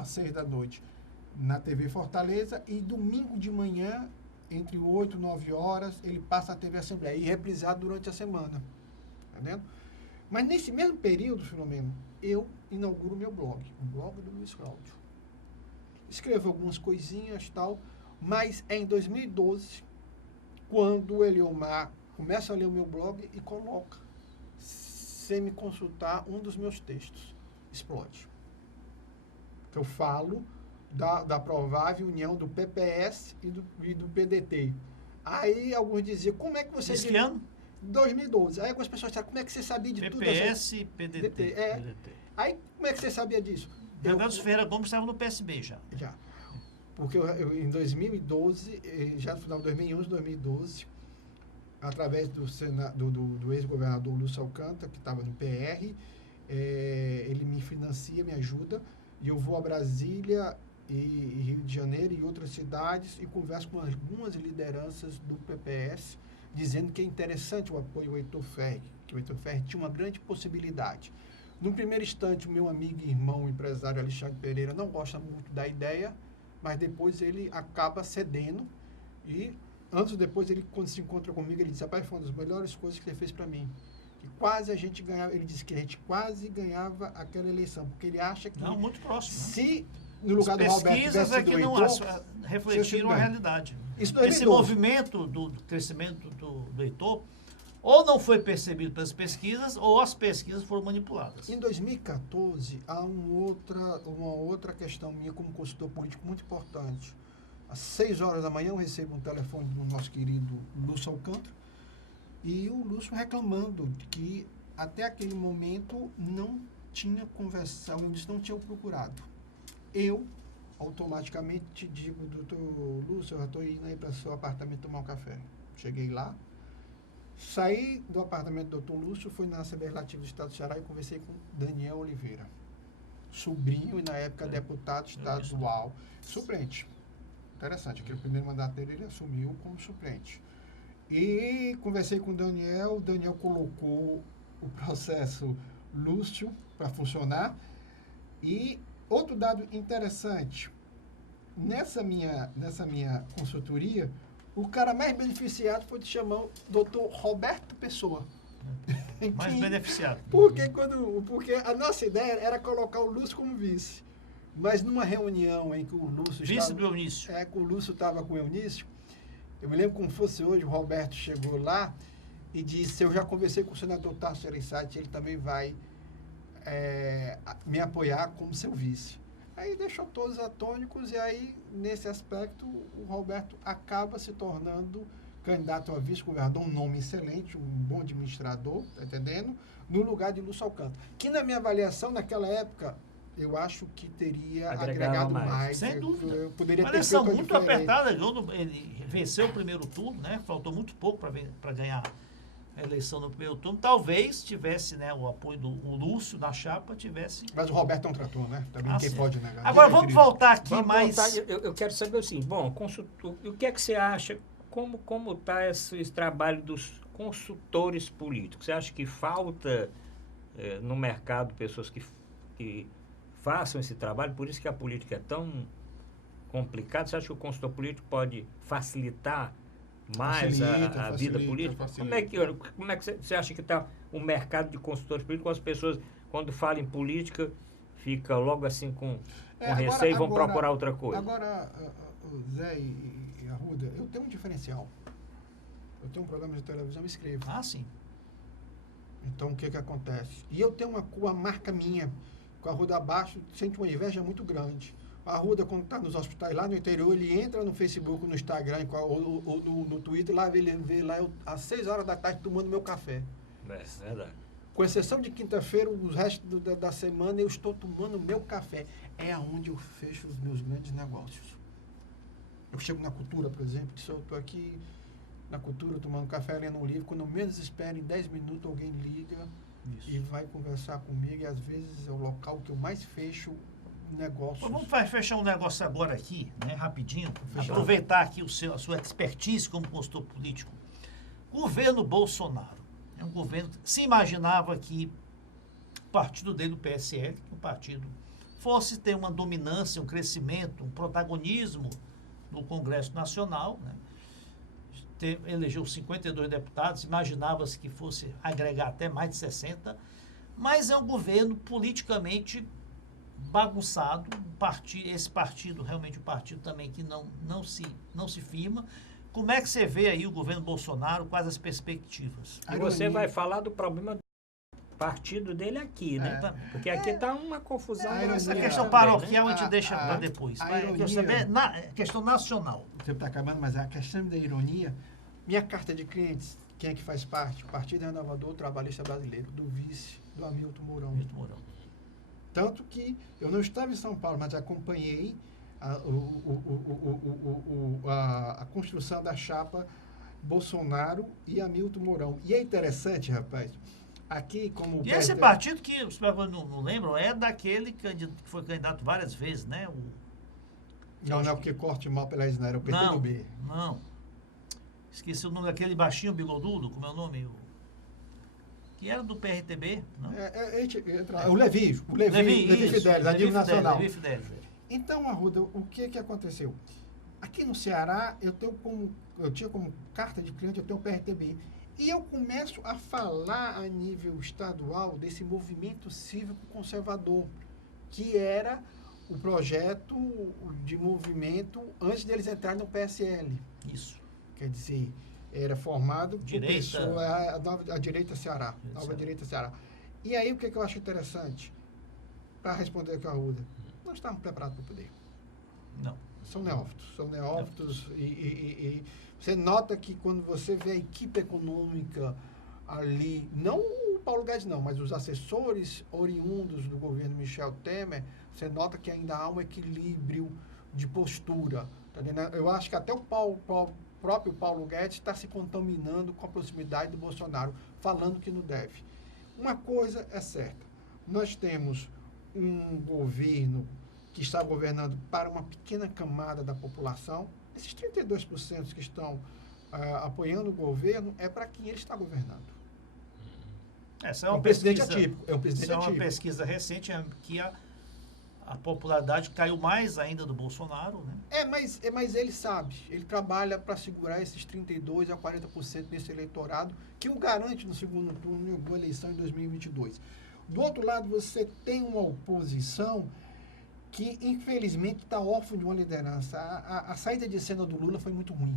6 da noite, na TV Fortaleza, e domingo de manhã, entre 8 e 9 horas, ele passa na TV Assembleia, e reprisado durante a semana. Entendendo? Mas nesse mesmo período, Filomeno, eu inauguro meu blog, o blog do Luiz Cláudio. Escrevo algumas coisinhas e tal, mas é em 2012, quando o Eliomar começa a ler o meu blog e coloca, sem me consultar, um dos meus textos. Explode. Eu falo da provável união do PPS e do PDT. Aí alguns diziam, como é que você... Esse ano? 2012. Aí algumas pessoas disseram, como é que você sabia de tudo? PPS e PDT. PDT. Aí, como é que você sabia disso? Renato Ferreira Gomes estava no PSB já. Já. Porque em 2012, já no final de 2011, 2012, através do ex-governador Lúcio Alcântara, que estava no PR, ele me financia, me ajuda, e eu vou a Brasília e Rio de Janeiro e outras cidades e converso com algumas lideranças do PPS, dizendo que é interessante o apoio ao Heitor Ferri, que o Heitor Ferri tinha uma grande possibilidade. No primeiro instante, o meu amigo e irmão, o empresário Alexandre Pereira, não gosta muito da ideia, mas depois ele acaba cedendo e antes ou depois, quando se encontra comigo, ele diz, rapaz, foi uma das melhores coisas que ele fez para mim. Que quase a gente ganhava, ele disse que a gente quase ganhava aquela eleição, porque ele acha que... Não, muito próximo. Se no lugar do Roberto pesquisas é que não refletiram a realidade. Esse movimento do crescimento do Heitor ou não foi percebido pelas pesquisas ou as pesquisas foram manipuladas. Em 2014, há uma outra questão minha como consultor político muito importante. Às 6 horas da manhã eu recebo um telefone do nosso querido Lúcio Alcântara e o Lúcio reclamando que até aquele momento não tinha conversado, eles não tinham procurado. Eu automaticamente te digo, doutor Lúcio, eu já estou indo aí para o seu apartamento tomar um café. Cheguei lá, saí do apartamento do doutor Lúcio, fui na Assembleia Legislativa do Estado do Ceará e conversei com Daniel Oliveira, sobrinho e na época deputado estadual, suplente. Interessante, aquele primeiro mandato dele ele assumiu como suplente. E conversei com o Daniel colocou o processo Lúcio para funcionar. E outro dado interessante, nessa minha consultoria, o cara mais beneficiado foi de chamar o doutor Roberto Pessoa. Mais beneficiado. Porque a nossa ideia era colocar o Lúcio como vice. Mas numa reunião em que o Lúcio vice do Eunício. Que o Lúcio estava com o Eunício, eu me lembro como fosse hoje, o Roberto chegou lá e disse, eu já conversei com o senador Tasso Gereissati, ele também vai me apoiar como seu vice. Aí deixou todos atônicos e aí, nesse aspecto, o Roberto acaba se tornando candidato a vice-governador, um nome excelente, um bom administrador, tá entendendo? No lugar de Lúcio Alcântara. Que na minha avaliação, naquela época, eu acho que teria agregado mais. Sem dúvida. Poderia uma ter eleição feito muito apertada. Ele venceu o primeiro turno, né? Faltou muito pouco para ganhar a eleição no primeiro turno. Talvez tivesse, né, o apoio do Lúcio da chapa, tivesse... Mas o Roberto é um trator, né? Também ninguém pode negar. Agora, vamos voltar aqui mais... Eu quero saber assim, bom, o que é que você acha, como está esse trabalho dos consultores políticos? Você acha que falta no mercado pessoas que façam esse trabalho, por isso que a política é tão complicada? Você acha que o consultor político pode facilitar mais a vida política? Como é que você acha que está o mercado de consultores políticos, com as pessoas, quando falam em política, fica logo assim com receio e vão procurar outra coisa? Agora, Zé e Arruda, eu tenho um diferencial. Eu tenho um programa de televisão e escrevo. Ah, sim. Então, o que acontece? E eu tenho uma marca minha, com a Arruda abaixo, sente uma inveja muito grande. A Arruda, quando está nos hospitais lá no interior, ele entra no Facebook, no Instagram ou no Twitter, lá ele vê lá eu, às 6 horas da tarde tomando meu café. É verdade. Com exceção de quinta-feira, o resto da semana eu estou tomando meu café. É aonde eu fecho os meus grandes negócios. Eu chego na cultura, por exemplo, eu estou aqui na cultura tomando café, lendo um livro, quando eu menos espero, em 10 minutos alguém liga e vai conversar comigo, e às vezes é o local que eu mais fecho negócios. Vamos fechar um negócio agora aqui, né, rapidinho, aproveitar aqui a sua expertise como consultor político. Governo Bolsonaro é um governo que se imaginava que o partido dele, o PSL, que é um partido fosse ter uma dominância, um crescimento, um protagonismo no Congresso Nacional, né? Elegeu 52 deputados, imaginava-se que fosse agregar até mais de 60, mas é um governo politicamente bagunçado, esse partido, realmente um partido também que não se firma. Como é que você vê aí o governo Bolsonaro, quais as perspectivas? E você vai falar do problema do partido dele aqui, né? Porque aqui está uma confusão. Essa ironia questão também, paroquial a gente deixa para depois. Eu quero saber questão nacional. O tempo está acabando, mas a questão da ironia, minha carta de clientes, quem é que faz parte? O Partido Renovador Trabalhista Brasileiro, do vice, do Hamilton Mourão. Tanto que eu não estava em São Paulo, mas acompanhei a construção da chapa Bolsonaro e Hamilton Mourão. E é interessante, rapaz, aqui como... E esse partido que os pessoas não lembram é daquele que foi candidato várias vezes, né? Não é o que corte mal pela Isna, era o PTB. Não. Esqueci o nome daquele baixinho bigodudo, como é o nome? Que era do PRTB, não? O Levi Fidelis, Anivo Nacional. Levi Fidelis. Então, Arruda, o que aconteceu? Aqui no Ceará, eu tinha como carta de cliente, eu tenho o PRTB. E eu começo a falar a nível estadual desse movimento cívico conservador, que era o projeto de movimento antes deles entrarem no PSL. Isso. Quer dizer, era formado por a direita Ceará, nova direita Ceará. E aí, o que eu acho interessante? Para responder aqui a Arruda, não estamos preparados para o poder. Não. São neófitos. E você nota que quando você vê a equipe econômica ali, não o Paulo Guedes não, mas os assessores oriundos do governo Michel Temer, você nota que ainda há um equilíbrio de postura. Tá entendendo? Eu acho que até o próprio Paulo Guedes está se contaminando com a proximidade do Bolsonaro, falando que não deve. Uma coisa é certa, nós temos um governo que está governando para uma pequena camada da população. Esses 32% que estão apoiando o governo é para quem ele está governando. Essa é uma presidente atípico. Essa é uma pesquisa recente que a popularidade caiu mais ainda do Bolsonaro, né? Mas ele sabe, ele trabalha para segurar esses 32% a 40% desse eleitorado, que o garante no segundo turno da eleição em 2022. Do outro lado, você tem uma oposição que, infelizmente, está órfã de uma liderança. A saída de cena do Lula foi muito ruim.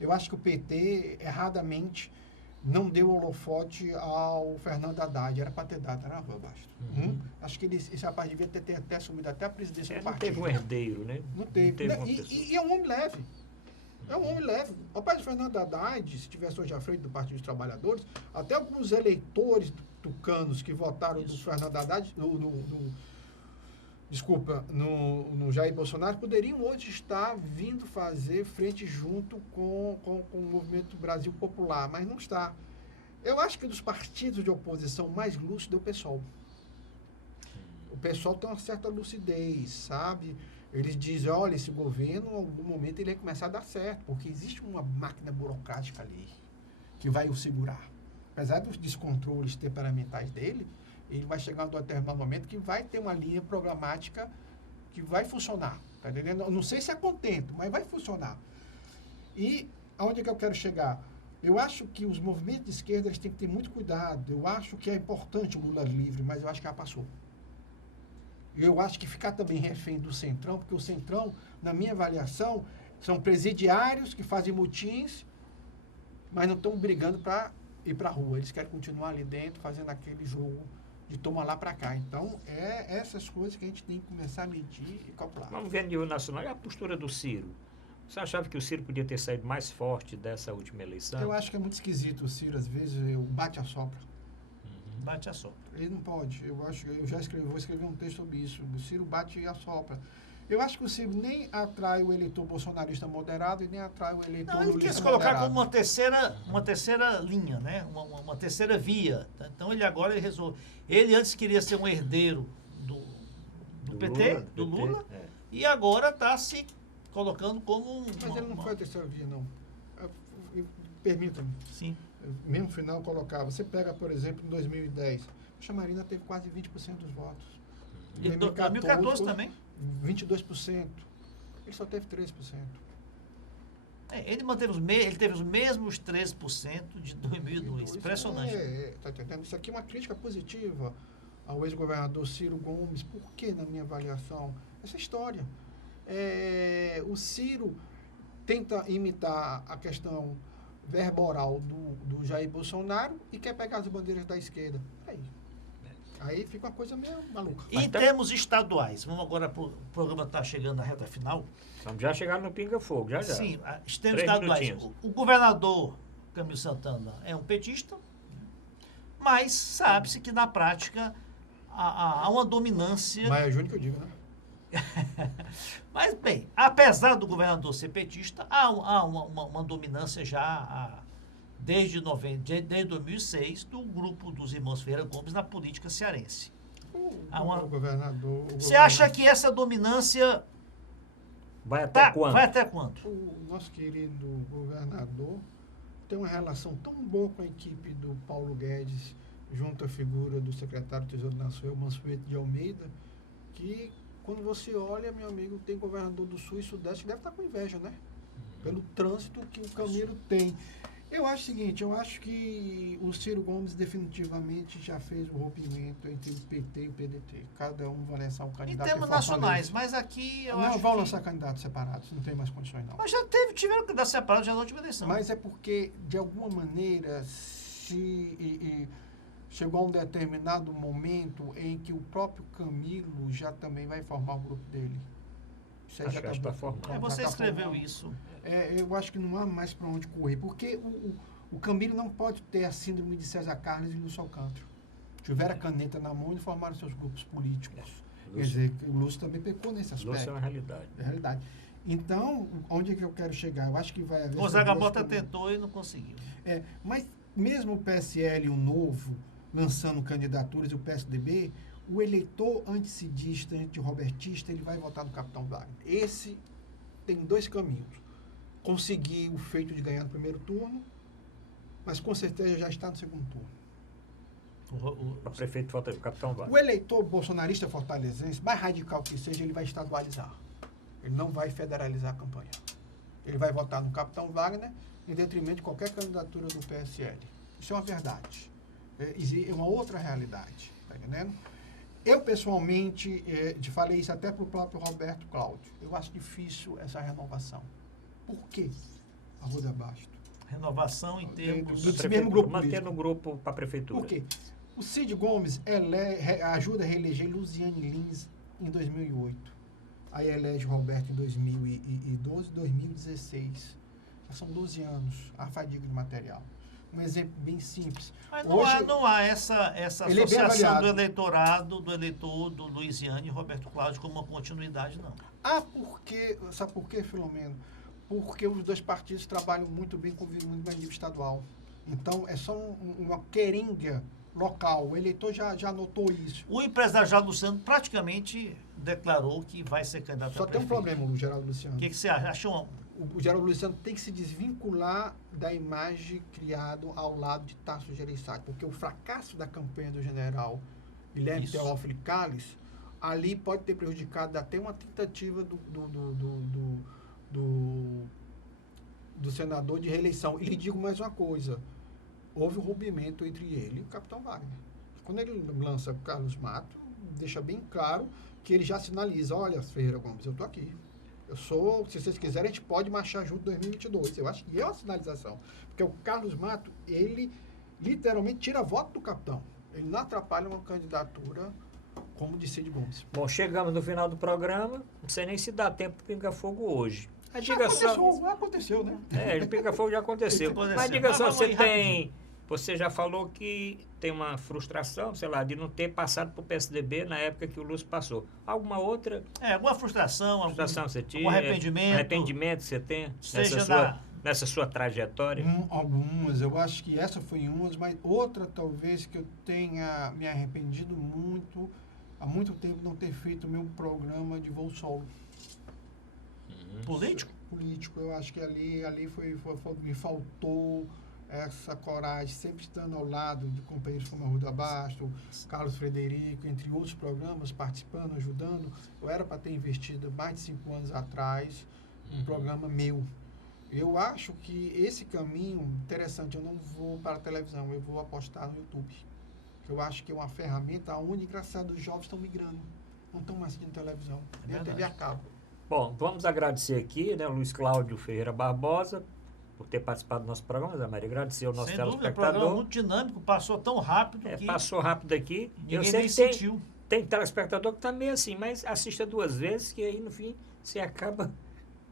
Eu acho que o PT, erradamente, não deu holofote ao Fernando Haddad. Era para ter dado, era abaixo. Acho que esse rapaz devia ter até assumido até a presidência do partido. Não teve um herdeiro, né? Não teve. E é um homem leve. O rapaz Fernando Haddad, se tivesse hoje à frente do Partido dos Trabalhadores, até alguns eleitores tucanos que votaram no Fernando Haddad, no Jair Bolsonaro, poderiam hoje estar vindo fazer frente junto com o movimento Brasil Popular, mas não está. Eu acho que dos partidos de oposição mais lúcido é o PSOL. O PSOL tem uma certa lucidez, sabe? Eles dizem, olha, esse governo, em algum momento, ele vai começar a dar certo, porque existe uma máquina burocrática ali que vai o segurar. Apesar dos descontroles temperamentais dele, ele vai chegar a um determinado momento que vai ter uma linha programática que vai funcionar, tá entendendo? Eu não sei se é contento, mas vai funcionar. E aonde é que eu quero chegar? Eu acho que os movimentos de esquerda eles têm que ter muito cuidado. Eu acho que é importante o Lula livre, mas eu acho que já passou. Eu acho que ficar também refém do Centrão, porque o Centrão, na minha avaliação, são presidiários que fazem motins, mas não estão brigando para ir para a rua. Eles querem continuar ali dentro, fazendo aquele jogo de toma lá para cá. Então, é essas coisas que a gente tem que começar a medir e calcular. Vamos ver no nível nacional. E a postura do Ciro? Você achava que o Ciro podia ter saído mais forte dessa última eleição? Eu acho que é muito esquisito o Ciro, às vezes, bate a sopra. Bate a sopra. Ele não pode. Eu vou escrever um texto sobre isso. O Ciro bate e assopra. Eu acho que o Ciro nem atrai o eleitor bolsonarista moderado e nem atrai o eleitor lulista moderado. Ele quis se colocar como uma terceira linha, né? Uma terceira via. Então ele agora resolve. Ele antes queria ser um herdeiro do PT, do Lula, e agora está se colocando como Mas ele não foi a terceira via, não. Permita-me. Sim. Mesmo final colocar. Você pega, por exemplo, em 2010, a Marina teve quase 20% dos votos. Em 2014 também. 22%. Ele só teve 13%. Ele teve os mesmos 13% de 2002. Impressionante. Tá entendendo? Isso aqui é uma crítica positiva ao ex-governador Ciro Gomes. Por que, na minha avaliação? Essa história. O Ciro tenta imitar a questão verboral do Jair Bolsonaro e quer pegar as bandeiras da esquerda. Aí fica uma coisa meio maluca. Em termos estaduais, vamos agora para o programa está chegando na reta final. Estamos já chegando no pinga-fogo, já. Sim, em termos estaduais. O governador Camilo Santana é um petista, mas sabe-se que na prática há uma dominância. Mas é Júnior que eu digo, né? Mas, bem, apesar do governador ser petista, há uma dominância já desde 2006 do grupo dos irmãos Ferreira Gomes na política cearense. O governador... Você acha que essa dominância vai até quando? Vai até quando? O nosso querido governador tem uma relação tão boa com a equipe do Paulo Guedes, junto à figura do secretário do Tesouro Nacional, Mansueto de Almeida, que quando você olha, meu amigo, tem governador do Sul e Sudeste que deve estar com inveja, né? Pelo trânsito que o Camilo tem. Eu acho o seguinte, eu acho que o Ciro Gomes definitivamente já fez o rompimento entre o PT e o PDT. Cada um vai lançar um candidato. Em termos nacionais, mas aqui eu acho não vão lançar candidatos separados, não tem mais condições não. Mas já tiveram candidatos separados já na última eleição. Mas é porque, de alguma maneira, chegou a um determinado momento em que o próprio Camilo já também vai formar o grupo dele. Isso aí já está formado. Você escreveu isso. Eu acho que não há mais para onde correr, porque o Camilo não pode ter a síndrome de César Carlos e Lúcio Alcântara. Tiveram a caneta na mão e formaram seus grupos políticos. Quer dizer, o Lúcio também pecou nesse aspecto. Lúcio é uma realidade. É realidade. Então, onde é que eu quero chegar? Eu acho que vai haver... O Zaga Mota tentou e não conseguiu. Mas mesmo o PSL e o Novo lançando candidaturas e o PSDB, o eleitor anticidista, antirrobertista, ele vai votar no Capitão Wagner. Esse tem dois caminhos. Conseguir o feito de ganhar no primeiro turno, mas com certeza já está no segundo turno. Para prefeito falta o Capitão Wagner. O eleitor bolsonarista fortalezense, mais radical que seja, ele vai estadualizar. Ele não vai federalizar a campanha. Ele vai votar no Capitão Wagner em detrimento de qualquer candidatura do PSL. Isso é uma verdade. É uma outra realidade. Está entendendo? Eu, pessoalmente, falei isso até para o próprio Roberto Cláudio. Eu acho difícil essa renovação. Por quê? Arruda Basto. Renovação em termos... Do mesmo grupo manter no grupo para a prefeitura. Por quê? O Cid Gomes ajuda a reeleger Luziane Lins em 2008. Aí elege Roberto em 2012, 2016. Já são 12 anos. A fadiga de material. Um exemplo bem simples. Mas não há essa associação do eleitorado, do eleitor do Luiziane e Roberto Cláudio como uma continuidade, não. Sabe por quê, Filomeno? Porque os dois partidos trabalham muito bem com o nível estadual. Então, é só uma queringa local. O eleitor já notou isso. O empresário Geraldo Luciano praticamente declarou que vai ser candidato a prefeito. Só tem um problema, o Geraldo Luciano. O que você acha? O Geraldo Luciano tem que se desvincular da imagem criada ao lado de Tasso Gereissati, porque o fracasso da campanha do general Guilherme Teófilo Calles, ali pode ter prejudicado até uma tentativa do senador de reeleição. E lhe digo mais uma coisa, houve um rompimento entre ele e o Capitão Wagner. Quando ele lança o Carlos Mato, deixa bem claro que ele já sinaliza, olha, Ferreira Gomes, eu estou aqui. Se vocês quiserem, a gente pode marchar junto em 2022. Eu acho que é uma sinalização. Porque o Carlos Mato, ele literalmente tira voto do capitão. Ele não atrapalha uma candidatura como de Cid Gomes. Bom, chegamos no final do programa. Não sei nem se dá tempo para pingar fogo hoje. Já aconteceu, né? O pinga fogo já aconteceu. Mas diga só, você já falou que tem uma frustração, sei lá, de não ter passado para o PSDB na época que o Lúcio passou. Alguma outra? Alguma frustração. Você tinha? Algum arrependimento? Arrependimento você tem nessa sua trajetória? Algumas. Eu acho que essa foi uma, mas outra talvez que eu tenha me arrependido muito, há muito tempo não ter feito o meu programa de voo solo. Político? Político. Eu acho que ali me faltou essa coragem, sempre estando ao lado de companheiros como Arruda Basto, Carlos Frederico, entre outros programas, participando, ajudando. Eu era para ter investido mais de 5 anos atrás um programa meu. Eu acho que esse caminho interessante, eu não vou para a televisão, eu vou apostar no YouTube. Eu acho que é uma ferramenta onde, engraçado, os jovens estão migrando, não estão mais assistindo televisão, nem a TV a cabo. Bom, vamos agradecer aqui, né, o Luiz Cláudio Ferreira Barbosa, por ter participado do nosso programa, Zé Maria. Agradecer ao nosso Sem dúvida, o telespectador. programa muito dinâmico, passou tão rápido que passou rápido aqui. Eu ninguém sei nem que tem, sentiu. tem telespectador que está meio assim, mas assista 2 vezes, que aí no fim você acaba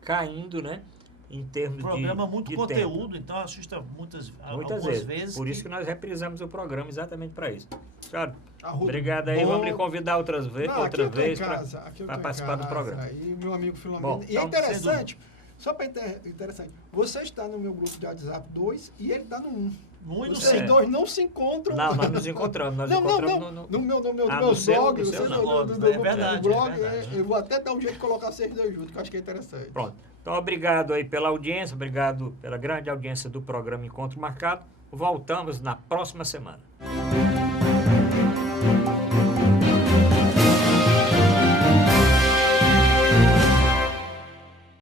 caindo, né? Em termos Programa de muito de conteúdo, tempo. então assista muitas Muitas vezes. Por isso que nós reprisamos o programa exatamente para isso. Senhor, Arruda, obrigado aí. bom. Vamos lhe convidar outra vez para participar do programa. E meu amigo Filomeno. Bom, E é então, interessante, só para interessante, você está no meu grupo de WhatsApp 2 e ele está no 1. No 1 e no Vocês 5. dois não se encontram. Não, nós nos encontramos. Nós Não, encontramos no meu no blog, seu vocês não. no É verdade, blog, é verdade. eu vou até dar um jeito de colocar vocês dois juntos, que eu acho que é interessante. Pronto. Então, obrigado aí pela audiência, obrigado pela grande audiência do programa Encontro Marcado. Voltamos na próxima semana.